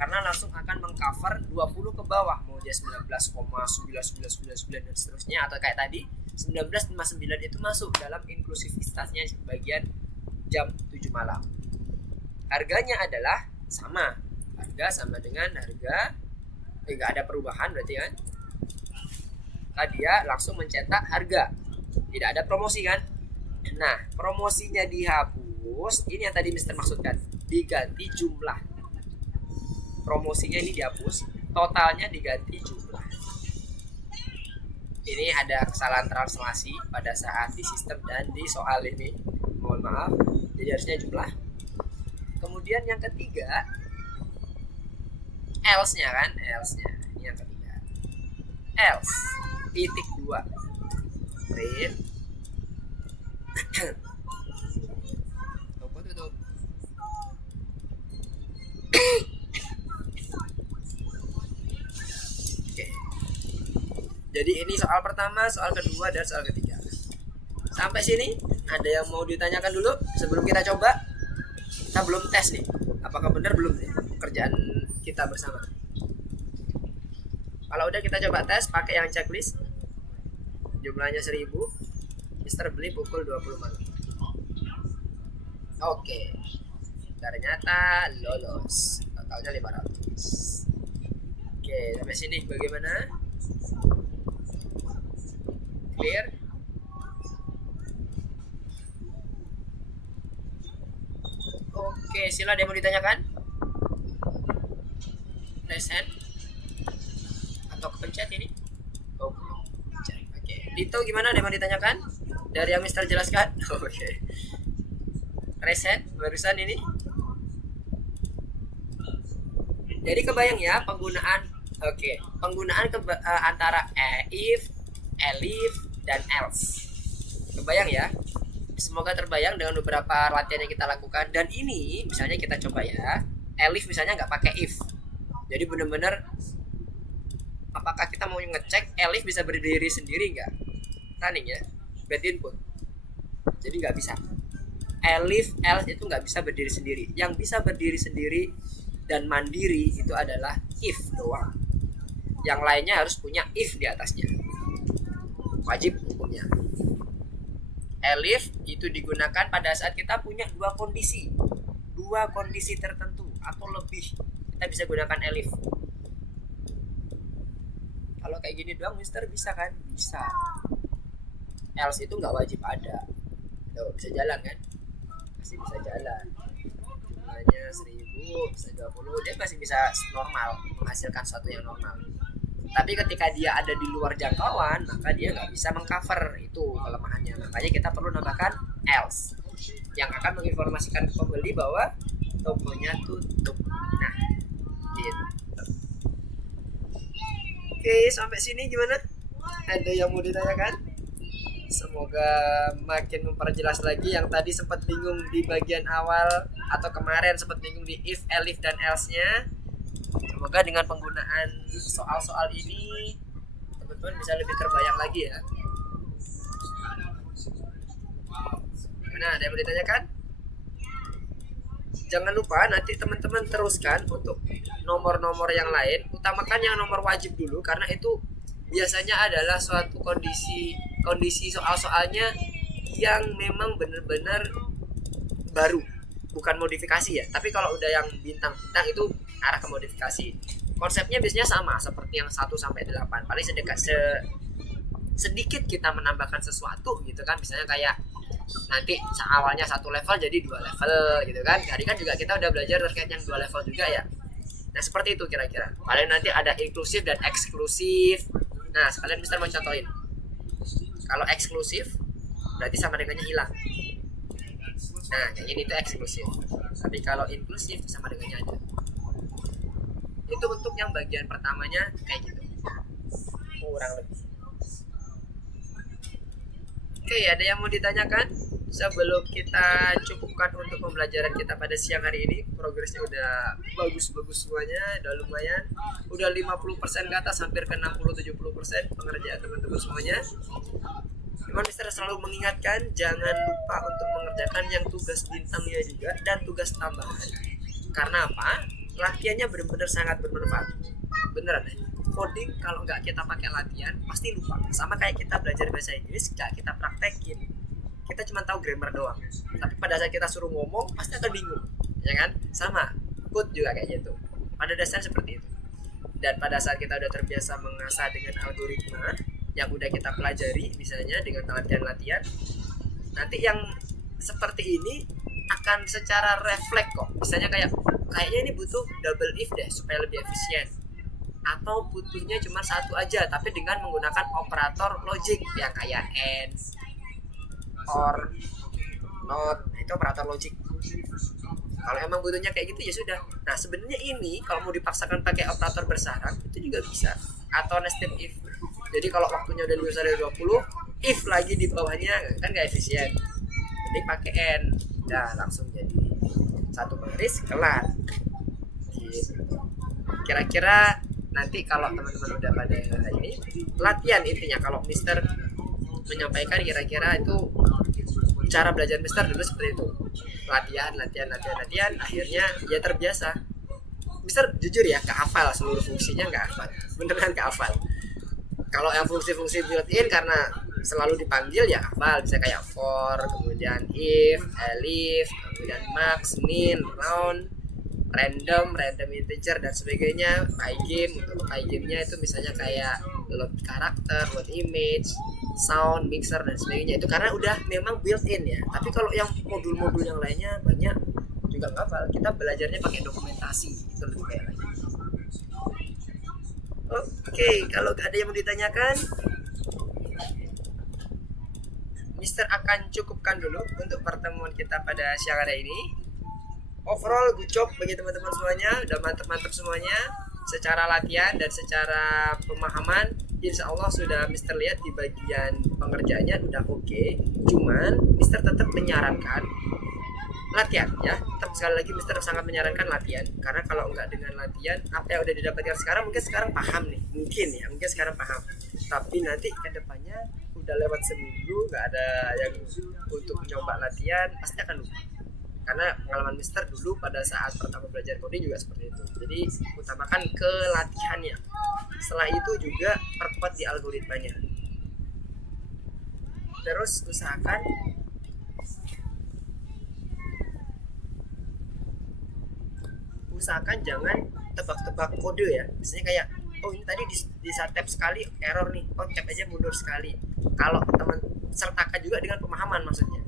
Karena langsung akan mengcover 20 ke bawah. Mau dia 19,9999 dan seterusnya, atau kayak tadi 19,59 itu masuk dalam inklusivitasnya bagian jam 7 malam. Harganya adalah sama. Harga sama dengan harga, nggak ada perubahan berarti kan. Nah, dia langsung mencetak harga, tidak ada promosi kan. Nah, promosinya dihapus. Ini yang tadi Mister maksudkan, diganti jumlah. Promosinya ini dihapus, totalnya diganti jumlah. Ini ada kesalahan translasi pada saat di sistem dan di soal ini, mohon maaf. Jadi harusnya jumlah. Kemudian yang ketiga, else-nya kan, else-nya. Ini yang ketiga. Else titik 2. Print. Tutup. Oke. Jadi ini soal pertama, soal kedua, dan soal ketiga. Sampai sini ada yang mau ditanyakan dulu sebelum kita coba? Kita belum tes nih. Apakah benar belum nih pekerjaan kita bersama? Kalau udah kita coba tes pakai yang checklist. Jumlahnya 1000. Mister beli pukul 20 malam. Oke. Ternyata lolos. Totalnya 500. Oke, sampai sini bagaimana? Clear? Oke, sila ada yang mau ditanyakan? Raise hand. atau kepencet ini? Oh, cek. Oke. Dito gimana? Ada yang mau ditanyakan? Dari yang Mister jelaskan? Oke. Reset barusan ini. Jadi kebayang ya penggunaan antara if, elif, dan else. Kebayang ya? Semoga terbayang dengan beberapa latihan yang kita lakukan. Dan ini misalnya kita coba ya, elif misalnya nggak pakai if. Jadi benar-benar apakah kita mau ngecek elif bisa berdiri sendiri nggak? Running ya, bad input. Jadi nggak bisa. Elif, else itu nggak bisa berdiri sendiri. Yang bisa berdiri sendiri dan mandiri itu adalah if doang. Yang lainnya harus punya if di atasnya. Wajib hukumnya. Elif itu digunakan pada saat kita punya dua kondisi tertentu atau lebih, kita bisa gunakan elif. Kalau kayak gini doang Mister bisa kan? Bisa. Else itu nggak wajib ada. Tuh, bisa jalan kan? Masih bisa jalan. Jumlahnya 1000, bisa 20, dia masih bisa normal, menghasilkan sesuatu yang normal. Tapi ketika dia ada di luar jangkauan, maka dia nggak bisa mengcover, itu kelemahannya. Makanya kita perlu nambahkan else yang akan menginformasikan ke pembeli bahwa tokonya tutup. Nah, gitu. Oke, sampai sini gimana? Ada yang mau ditanyakan? Semoga makin memperjelas lagi. Yang tadi sempat bingung di bagian awal atau kemarin sempat bingung di if, elif, dan else-nya. Semoga dengan penggunaan soal-soal ini teman-teman bisa lebih terbayang lagi ya. Gimana? Ada yang mau ditanyakan? Jangan lupa nanti teman-teman teruskan untuk nomor-nomor yang lain. Utamakan yang nomor wajib dulu karena itu biasanya adalah suatu kondisi soal-soalnya yang memang benar-benar baru, bukan modifikasi ya. Tapi kalau udah yang bintang-bintang itu arah ke modifikasi. Konsepnya biasanya sama seperti yang 1 sampai 8. Paling sedikit kita menambahkan sesuatu gitu kan. Misalnya kayak nanti awalnya 1 level jadi 2 level gitu kan. Tadi kan juga kita udah belajar terkait yang 2 level juga ya. Nah, seperti itu kira-kira. Paling nanti ada inklusif dan eksklusif. Nah, sekalian Mister mau contohin. Kalau eksklusif berarti sama dengannya hilang. Nah, yang ini tuh eksklusif. Tapi kalau inklusif sama dengannya ada. Itu untuk yang bagian pertamanya kayak gitu. Kurang lebih. Oke, ada yang mau ditanyakan? Sebelum kita cukupkan untuk pembelajaran kita pada siang hari ini. Progresnya udah bagus-bagus semuanya, udah lumayan. Udah 50% ke atas, hampir ke 60-70% pengerjaan teman-teman semuanya. Cuman Mister selalu mengingatkan jangan lupa untuk mengerjakan yang tugas bintangnya juga dan tugas tambahan. Karena apa? Latihannya benar-benar sangat bermanfaat. Beneran deh. Coding kalau nggak kita pakai latihan pasti lupa. Sama kayak kita belajar bahasa Inggris nggak kita praktekin, kita cuma tahu grammar doang. Tapi pada saat kita suruh ngomong pasti akan bingung, ya kan? Sama code juga kayak gitu. Pada dasarnya seperti itu. Dan pada saat kita udah terbiasa mengasah dengan algoritma yang udah kita pelajari, misalnya dengan latihan-latihan, nanti yang seperti ini akan secara refleks kok. Misalnya kayaknya ini butuh double if deh supaya lebih efisien, atau butuhnya cuma satu aja tapi dengan menggunakan operator logik yang kayak and, or, not. Nah, itu operator logik. Kalau emang butuhnya kayak gitu ya sudah. Nah, sebenarnya ini kalau mau dipaksakan pakai operator bersarang itu juga bisa, atau nested if. Jadi kalau waktunya udah lebih dari 20, if lagi di bawahnya kan nggak efisien. Jadi pakai and, nah langsung jadi satu baris kelar. Gitu. Kira-kira nanti kalau teman-teman udah pada ini latihan, intinya kalau Mister menyampaikan kira-kira itu cara belajar Mister dulu seperti itu, latihan, akhirnya ya terbiasa. Mister jujur ya kehafal seluruh fungsinya, nggak hafal, beneran kehafal. Kalau yang fungsi-fungsi built-in karena selalu dipanggil ya hafal, bisa kayak for, kemudian if, elif, kemudian max, min, round, random integer dan sebagainya. Pygame, untuk pygame-nya itu misalnya kayak load karakter, load image, sound, mixer dan sebagainya, itu karena udah memang built-in ya. Tapi kalau yang modul-modul yang lainnya banyak juga nggak hafal, kita belajarnya pakai dokumentasi, itu lebih baik lagi. Oke, kalau gak ada yang mau ditanyakan, Mister akan cukupkan dulu untuk pertemuan kita pada siang hari ini. Overall good job bagi teman-teman semuanya, udah mantep-mantep semuanya. Secara latihan dan secara pemahaman, insya Allah sudah Mister lihat di bagian pengerjaannya udah oke. Cuman Mister tetap menyarankan latihan ya. Tetap sekali lagi Mister sangat menyarankan latihan, karena kalau enggak dengan latihan, apa yang udah didapatkan sekarang mungkin sekarang paham nih, mungkin sekarang paham, tapi nanti ke depannya udah lewat seminggu nggak ada yang untuk nyoba latihan, pasti akan lupa. Karena pengalaman Mister dulu pada saat pertama belajar coding juga seperti itu. Jadi utamakan ke latihannya, setelah itu juga perkuat di algoritmanya. Terus usahakan jangan tebak-tebak kode ya. Misalnya kayak, oh ini tadi di saat tap sekali error nih, oh tap aja mundur sekali. Kalau teman sertakan juga dengan pemahaman maksudnya.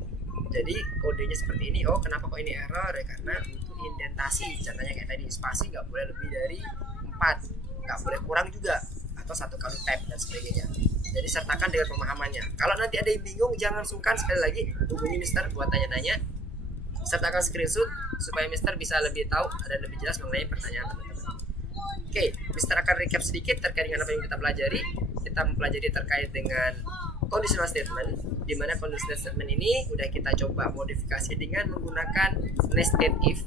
Jadi kodenya seperti ini, oh kenapa kok ini error ya, karena butuh indentasi. Contohnya kayak tadi, spasi nggak boleh lebih dari 4, nggak boleh kurang juga, atau 1 kali tap dan sebagainya. Jadi sertakan dengan pemahamannya. Kalau nanti ada yang bingung, jangan sungkan, sekali lagi hubungi Mister buat tanya-tanya. Sertakan screenshot supaya Mister bisa lebih tahu dan lebih jelas mengenai pertanyaan teman-teman. Oke, Mister akan recap sedikit terkait dengan apa yang kita pelajari. Kita mempelajari terkait dengan conditional statement, di mana conditional statement ini udah kita coba modifikasi dengan menggunakan nested if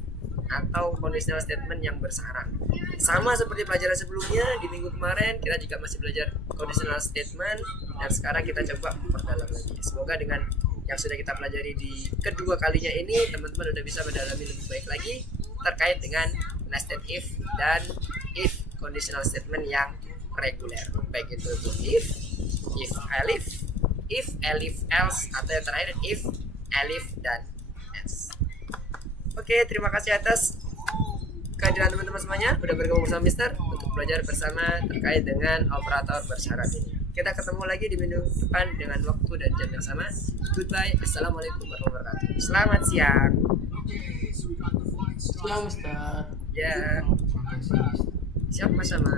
atau conditional statement yang bersarang. Sama seperti pelajaran sebelumnya di minggu kemarin, kita juga masih belajar conditional statement, dan sekarang kita coba memperdalam lagi. Semoga dengan yang sudah kita pelajari di kedua kalinya ini, teman-teman udah bisa mendalami lebih baik lagi terkait dengan nested if dan if conditional statement yang reguler, baik itu untuk if elif else, atau yang terakhir if elif dan else. Oke, terima kasih atas kehadiran teman-teman semuanya udah bergabung bersama Mister untuk belajar bersama terkait dengan operator bersyarat ini. Kita ketemu lagi di minggu depan dengan waktu dan jam yang sama. Goodbye. Assalamualaikum warahmatullahi wabarakatuh. Selamat siang. Siang, Mister. Ya, Makasih, Mister. siap sama.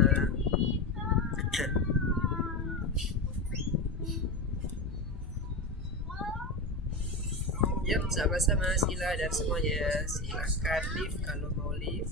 Yuk, sama-sama Sila dan semuanya. Silahkan leave kalau mau leave.